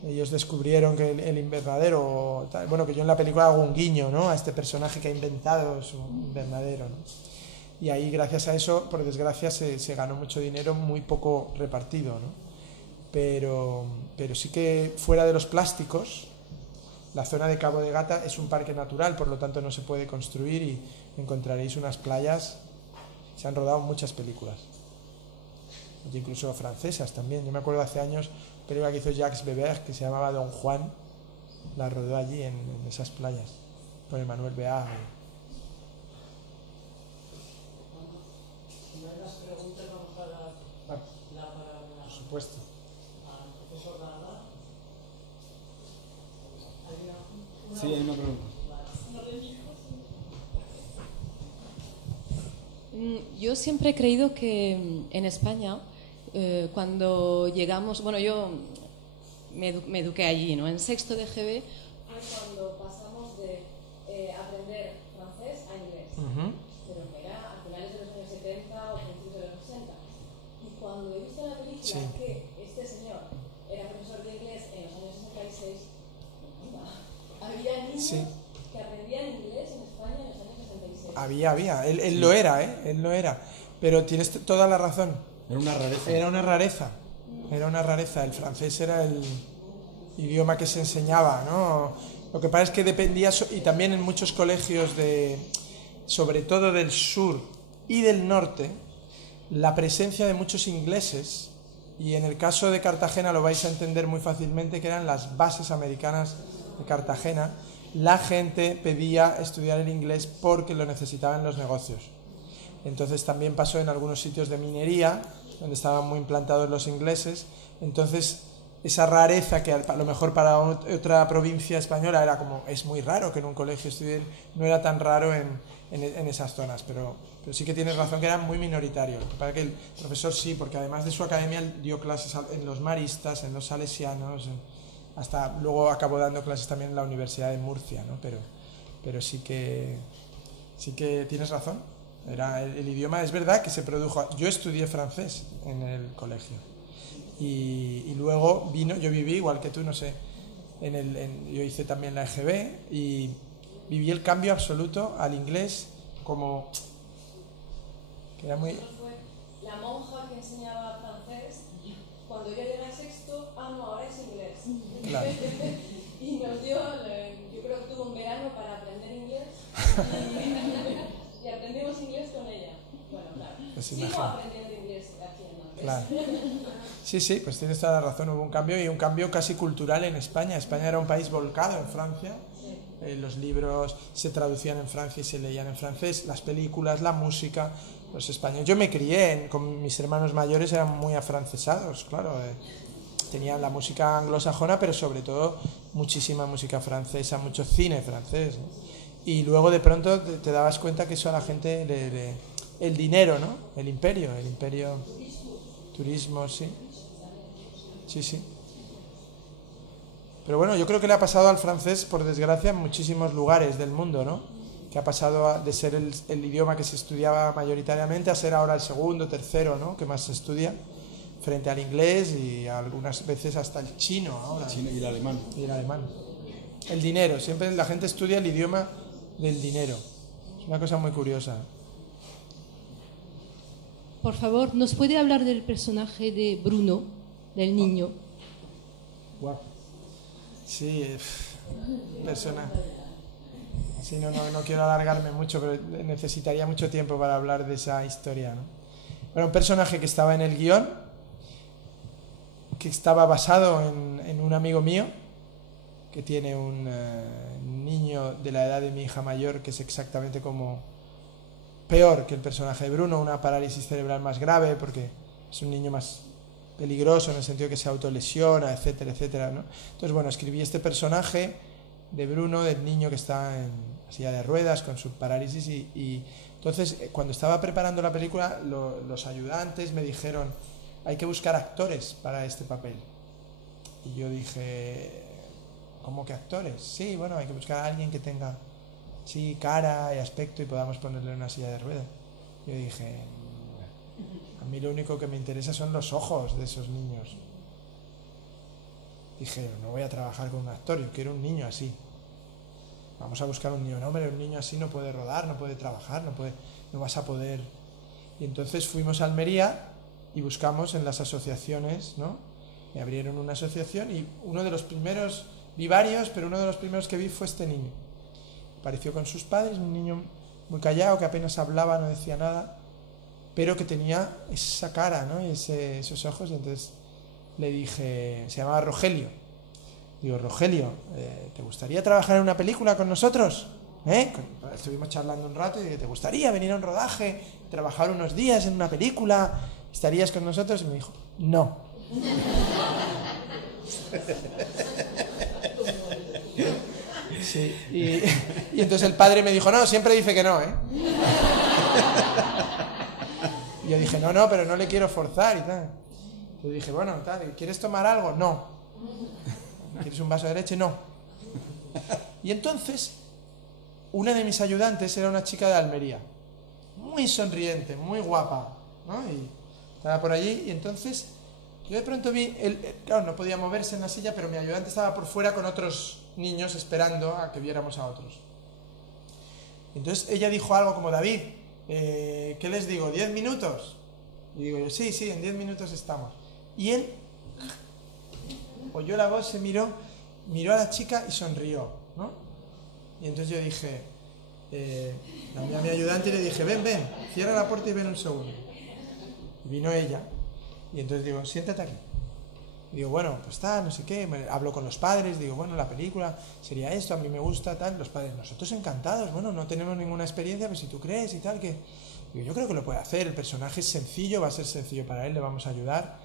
ellos descubrieron que el invernadero, bueno, que yo en la película hago un guiño, ¿no?, a este personaje que ha inventado su invernadero, ¿no? Y ahí gracias a eso, por desgracia, se ganó mucho dinero muy poco repartido, ¿no? Pero sí que fuera de los plásticos, la zona de Cabo de Gata es un parque natural, por lo tanto no se puede construir, y encontraréis unas playas. Se han rodado muchas películas, incluso francesas también. Yo me acuerdo hace años una película que hizo Jacques Weber que se llamaba Don Juan, la rodó allí en esas playas con Emmanuel Béard. Si no hay más preguntas, vamos a dar la palabra. Por supuesto. Al profesor Dada. Sí, hay una pregunta. Yo siempre he creído que en España, cuando llegamos, bueno, yo me eduqué allí, ¿no? En sexto de GB fue cuando pasamos de aprender francés a inglés, pero que era a finales de los años 70 o principios de los 80. Y cuando he visto en la película que este señor era profesor de inglés en los años 66, había niños que aprendían inglés en España en los años 66. Había. Él lo era, ¿eh? Él lo era. Pero tienes toda la razón. Era una rareza. Era una rareza. El francés era el idioma que se enseñaba, ¿no? Lo que pasa es que dependía, y también en muchos colegios sobre todo del sur y del norte, la presencia de muchos ingleses, y en el caso de Cartagena lo vais a entender muy fácilmente, que eran las bases americanas de Cartagena. La gente pedía estudiar el inglés porque lo necesitaban los negocios. Entonces también pasó en algunos sitios de minería, donde estaban muy implantados los ingleses. Entonces esa rareza que a lo mejor para otra provincia española era como, es muy raro que en un colegio estudien, no era tan raro en esas zonas, pero sí que tienes razón que eran muy minoritarios. Para que el profesor sí, porque además de su academia dio clases en los maristas, en los salesianos, hasta luego acabó dando clases también en la Universidad de Murcia, ¿no? Pero sí que tienes razón. Era el idioma, es verdad que se produjo. Yo estudié francés en el colegio y luego yo viví igual que tú, no sé, yo hice también la EGB y viví el cambio absoluto al inglés, como que era muy. La monja que enseñaba francés, cuando yo llegué a sexto, no, ahora es inglés. Claro. Y nos dio, yo creo que tuvo un verano para aprender inglés y aprendimos inglés con ella. Bueno, claro, pues sigo aprendiendo inglés aquí en Londres. Claro. Sí, pues tienes toda la razón, hubo un cambio, y un cambio casi cultural en España. España era un país volcado en Francia. Los libros se traducían en Francia y se leían en francés, las películas, la música, los españoles. Yo me crié con mis hermanos mayores, eran muy afrancesados, claro. Tenían la música anglosajona, pero sobre todo muchísima música francesa, mucho cine francés, ¿no? Y luego de pronto te dabas cuenta que eso a la gente el dinero, ¿no? El imperio, turismo, sí. Pero bueno, yo creo que le ha pasado al francés, por desgracia, en muchísimos lugares del mundo, ¿no? Que ha pasado de ser el idioma que se estudiaba mayoritariamente a ser ahora el segundo, tercero, ¿no? Que más se estudia, frente al inglés y algunas veces hasta el chino ahora. Chino y el alemán. El dinero, siempre la gente estudia el idioma del dinero. Es una cosa muy curiosa. Por favor, ¿nos puede hablar del personaje de Bruno, del niño? Sí, persona. Sí, no quiero alargarme mucho, pero necesitaría mucho tiempo para hablar de esa historia, ¿no? Bueno, un personaje que estaba en el guión, que estaba basado en un amigo mío, que tiene un niño de la edad de mi hija mayor, que es exactamente como peor que el personaje de Bruno, una parálisis cerebral más grave, porque es un niño más peligroso en el sentido que se autolesiona, etcétera, etcétera, ¿no? Entonces, bueno, escribí este personaje de Bruno, del niño que está en silla de ruedas con su parálisis y entonces cuando estaba preparando la película los ayudantes me dijeron hay que buscar actores para este papel y yo dije ¿cómo que actores? Sí, bueno, hay que buscar a alguien que tenga sí, cara y aspecto y podamos ponerle una silla de ruedas. Yo dije a mí lo único que me interesa son los ojos de esos niños. Dije, no voy a trabajar con un actor, yo quiero un niño así. Vamos a buscar un niño. No, hombre, un niño así no puede rodar, no puede trabajar, no vas a poder. Y entonces fuimos a Almería y buscamos en las asociaciones, ¿no? Me abrieron una asociación y uno de los primeros, vi varios, pero uno de los primeros que vi fue este niño. Apareció con sus padres, un niño muy callado, que apenas hablaba, no decía nada, pero que tenía esa cara, ¿no? Y esos ojos, y entonces le dije, se llamaba Rogelio. Digo, Rogelio, ¿te gustaría trabajar en una película con nosotros? Estuvimos charlando un rato y dije, ¿te gustaría venir a un rodaje, trabajar unos días en una película? ¿Estarías con nosotros? Y me dijo, no. Sí, y entonces el padre me dijo, no, siempre dice que no, ¿eh? Y yo dije, no, pero no le quiero forzar y tal. Yo dije, bueno, tal, ¿quieres tomar algo? No. ¿Quieres un vaso de leche? No. Y entonces, una de mis ayudantes era una chica de Almería, muy sonriente, muy guapa, ¿no? Y estaba por allí, y entonces yo de pronto vi, claro, no podía moverse en la silla, pero mi ayudante estaba por fuera con otros niños esperando a que viéramos a otros. Entonces ella dijo algo como, David, ¿qué les digo? ¿10 minutos? Y digo yo, sí, en 10 minutos estamos. Y él oyó la voz, se miró a la chica y sonrió, ¿no? Y entonces yo dije, llamé a mi ayudante y le dije, ven, cierra la puerta y ven un segundo. Y vino ella, y entonces digo, siéntate aquí. Y digo, bueno, pues tal, no sé qué, hablo con los padres, digo, bueno, la película sería esto, a mí me gusta, tal, los padres, nosotros encantados, bueno, no tenemos ninguna experiencia, pero si tú crees y tal, que... Digo, yo creo que lo puede hacer, el personaje es sencillo, va a ser sencillo para él, le vamos a ayudar,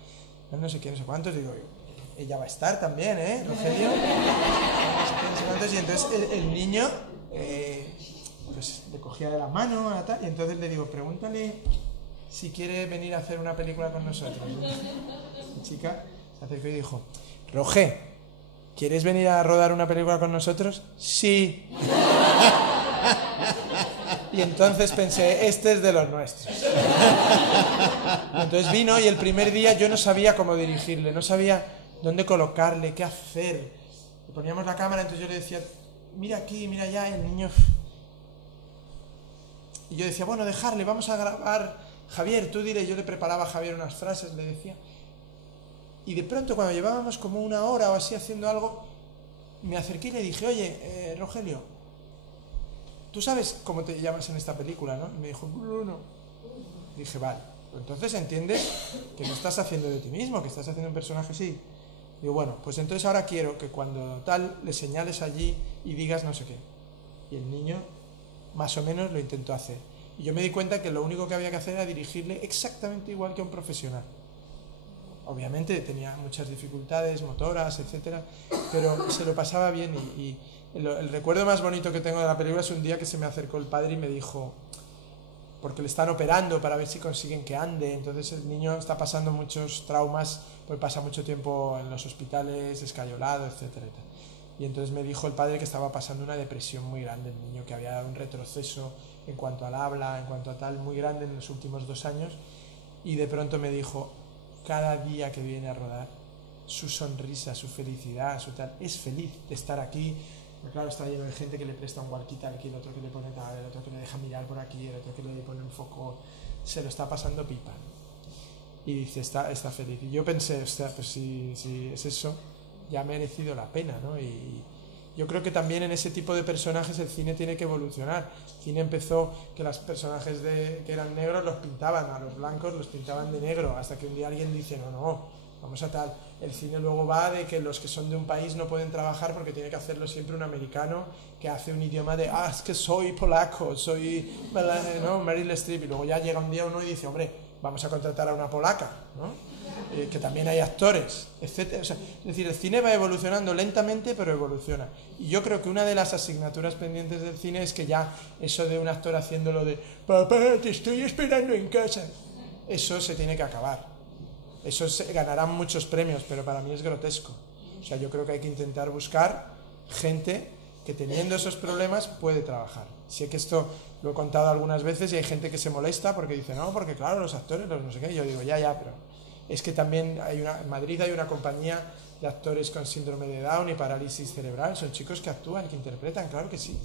no sé qué, no sé cuántos, digo, ella va a estar también, Rogelio, no sé cuántos, y entonces el niño, pues le cogía de la mano, y entonces le digo, pregúntale si quiere venir a hacer una película con nosotros. La chica se acercó y dijo, Roge, ¿quieres venir a rodar una película con nosotros? Sí. Y entonces pensé, este es de los nuestros. Entonces vino y el primer día yo no sabía cómo dirigirle, no sabía dónde colocarle, qué hacer. Le poníamos la cámara, entonces yo le decía, mira aquí, mira allá, y el niño... Y yo decía, bueno, dejarle, vamos a grabar, Javier, tú dile, yo le preparaba a Javier unas frases, le decía. Y de pronto cuando llevábamos como una hora o así haciendo algo, me acerqué y le dije, oye, Rogelio, tú sabes cómo te llamas en esta película, ¿no? Y me dijo, Bruno. Dije, vale, pues entonces entiendes que no estás haciendo de ti mismo, que estás haciendo un personaje así. Digo, bueno, pues entonces ahora quiero que cuando tal le señales allí y digas no sé qué. Y el niño más o menos lo intentó hacer. Y yo me di cuenta que lo único que había que hacer era dirigirle exactamente igual que a un profesional. Obviamente tenía muchas dificultades motoras, etcétera, pero se lo pasaba bien y el recuerdo más bonito que tengo de la película es un día que se me acercó el padre y me dijo, porque le están operando para ver si consiguen que ande, entonces el niño está pasando muchos traumas, pues pasa mucho tiempo en los hospitales, escayolado, etcétera. Y entonces me dijo el padre que estaba pasando una depresión muy grande el niño, que había dado un retroceso en cuanto al habla, en cuanto a tal, muy grande en los últimos 2 años, y de pronto me dijo, cada día que viene a rodar, su sonrisa, su felicidad, su tal, es feliz de estar aquí. Claro, está lleno de gente que le presta un walkie-talkie, el otro que le pone tal, el otro que le deja mirar por aquí, el otro que le pone un foco, se lo está pasando pipa. Y dice, está feliz. Y yo pensé, hostia, pues si es eso, ya ha merecido la pena, ¿no? Y Yo creo que también en ese tipo de personajes el cine tiene que evolucionar. El cine empezó que los personajes que eran negros los pintaban, a los blancos los pintaban de negro, hasta que un día alguien dice, no, vamos a tal. El cine luego va de que los que son de un país no pueden trabajar porque tiene que hacerlo siempre un americano que hace un idioma de, es que soy polaco, soy, ¿no? Meryl Streep, y luego ya llega un día uno y dice, hombre, vamos a contratar a una polaca, ¿no? Que también hay actores, etc. O sea, es decir, el cine va evolucionando lentamente, pero evoluciona. Y yo creo que una de las asignaturas pendientes del cine es que ya eso de un actor haciéndolo de papá, te estoy esperando en casa, eso se tiene que acabar. Eso ganarán muchos premios, pero para mí es grotesco. O sea, yo creo que hay que intentar buscar gente que teniendo esos problemas puede trabajar. Sé que esto lo he contado algunas veces y hay gente que se molesta porque dice, no, porque claro, los actores, los no sé qué. Yo digo, ya, pero es que también en Madrid hay una compañía de actores con síndrome de Down y parálisis cerebral. Son chicos que actúan, que interpretan, claro que sí.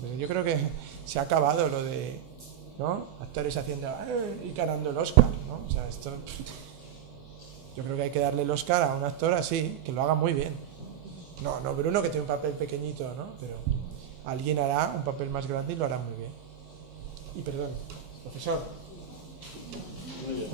Pero yo creo que se ha acabado lo de, ¿no? Actores haciendo y ganando el Oscar, ¿no? O sea, esto... Yo creo que hay que darle el Oscar a un actor así, que lo haga muy bien. No Bruno, que tiene un papel pequeñito, ¿no? Pero alguien hará un papel más grande y lo hará muy bien. Y perdón, profesor. Muy bien.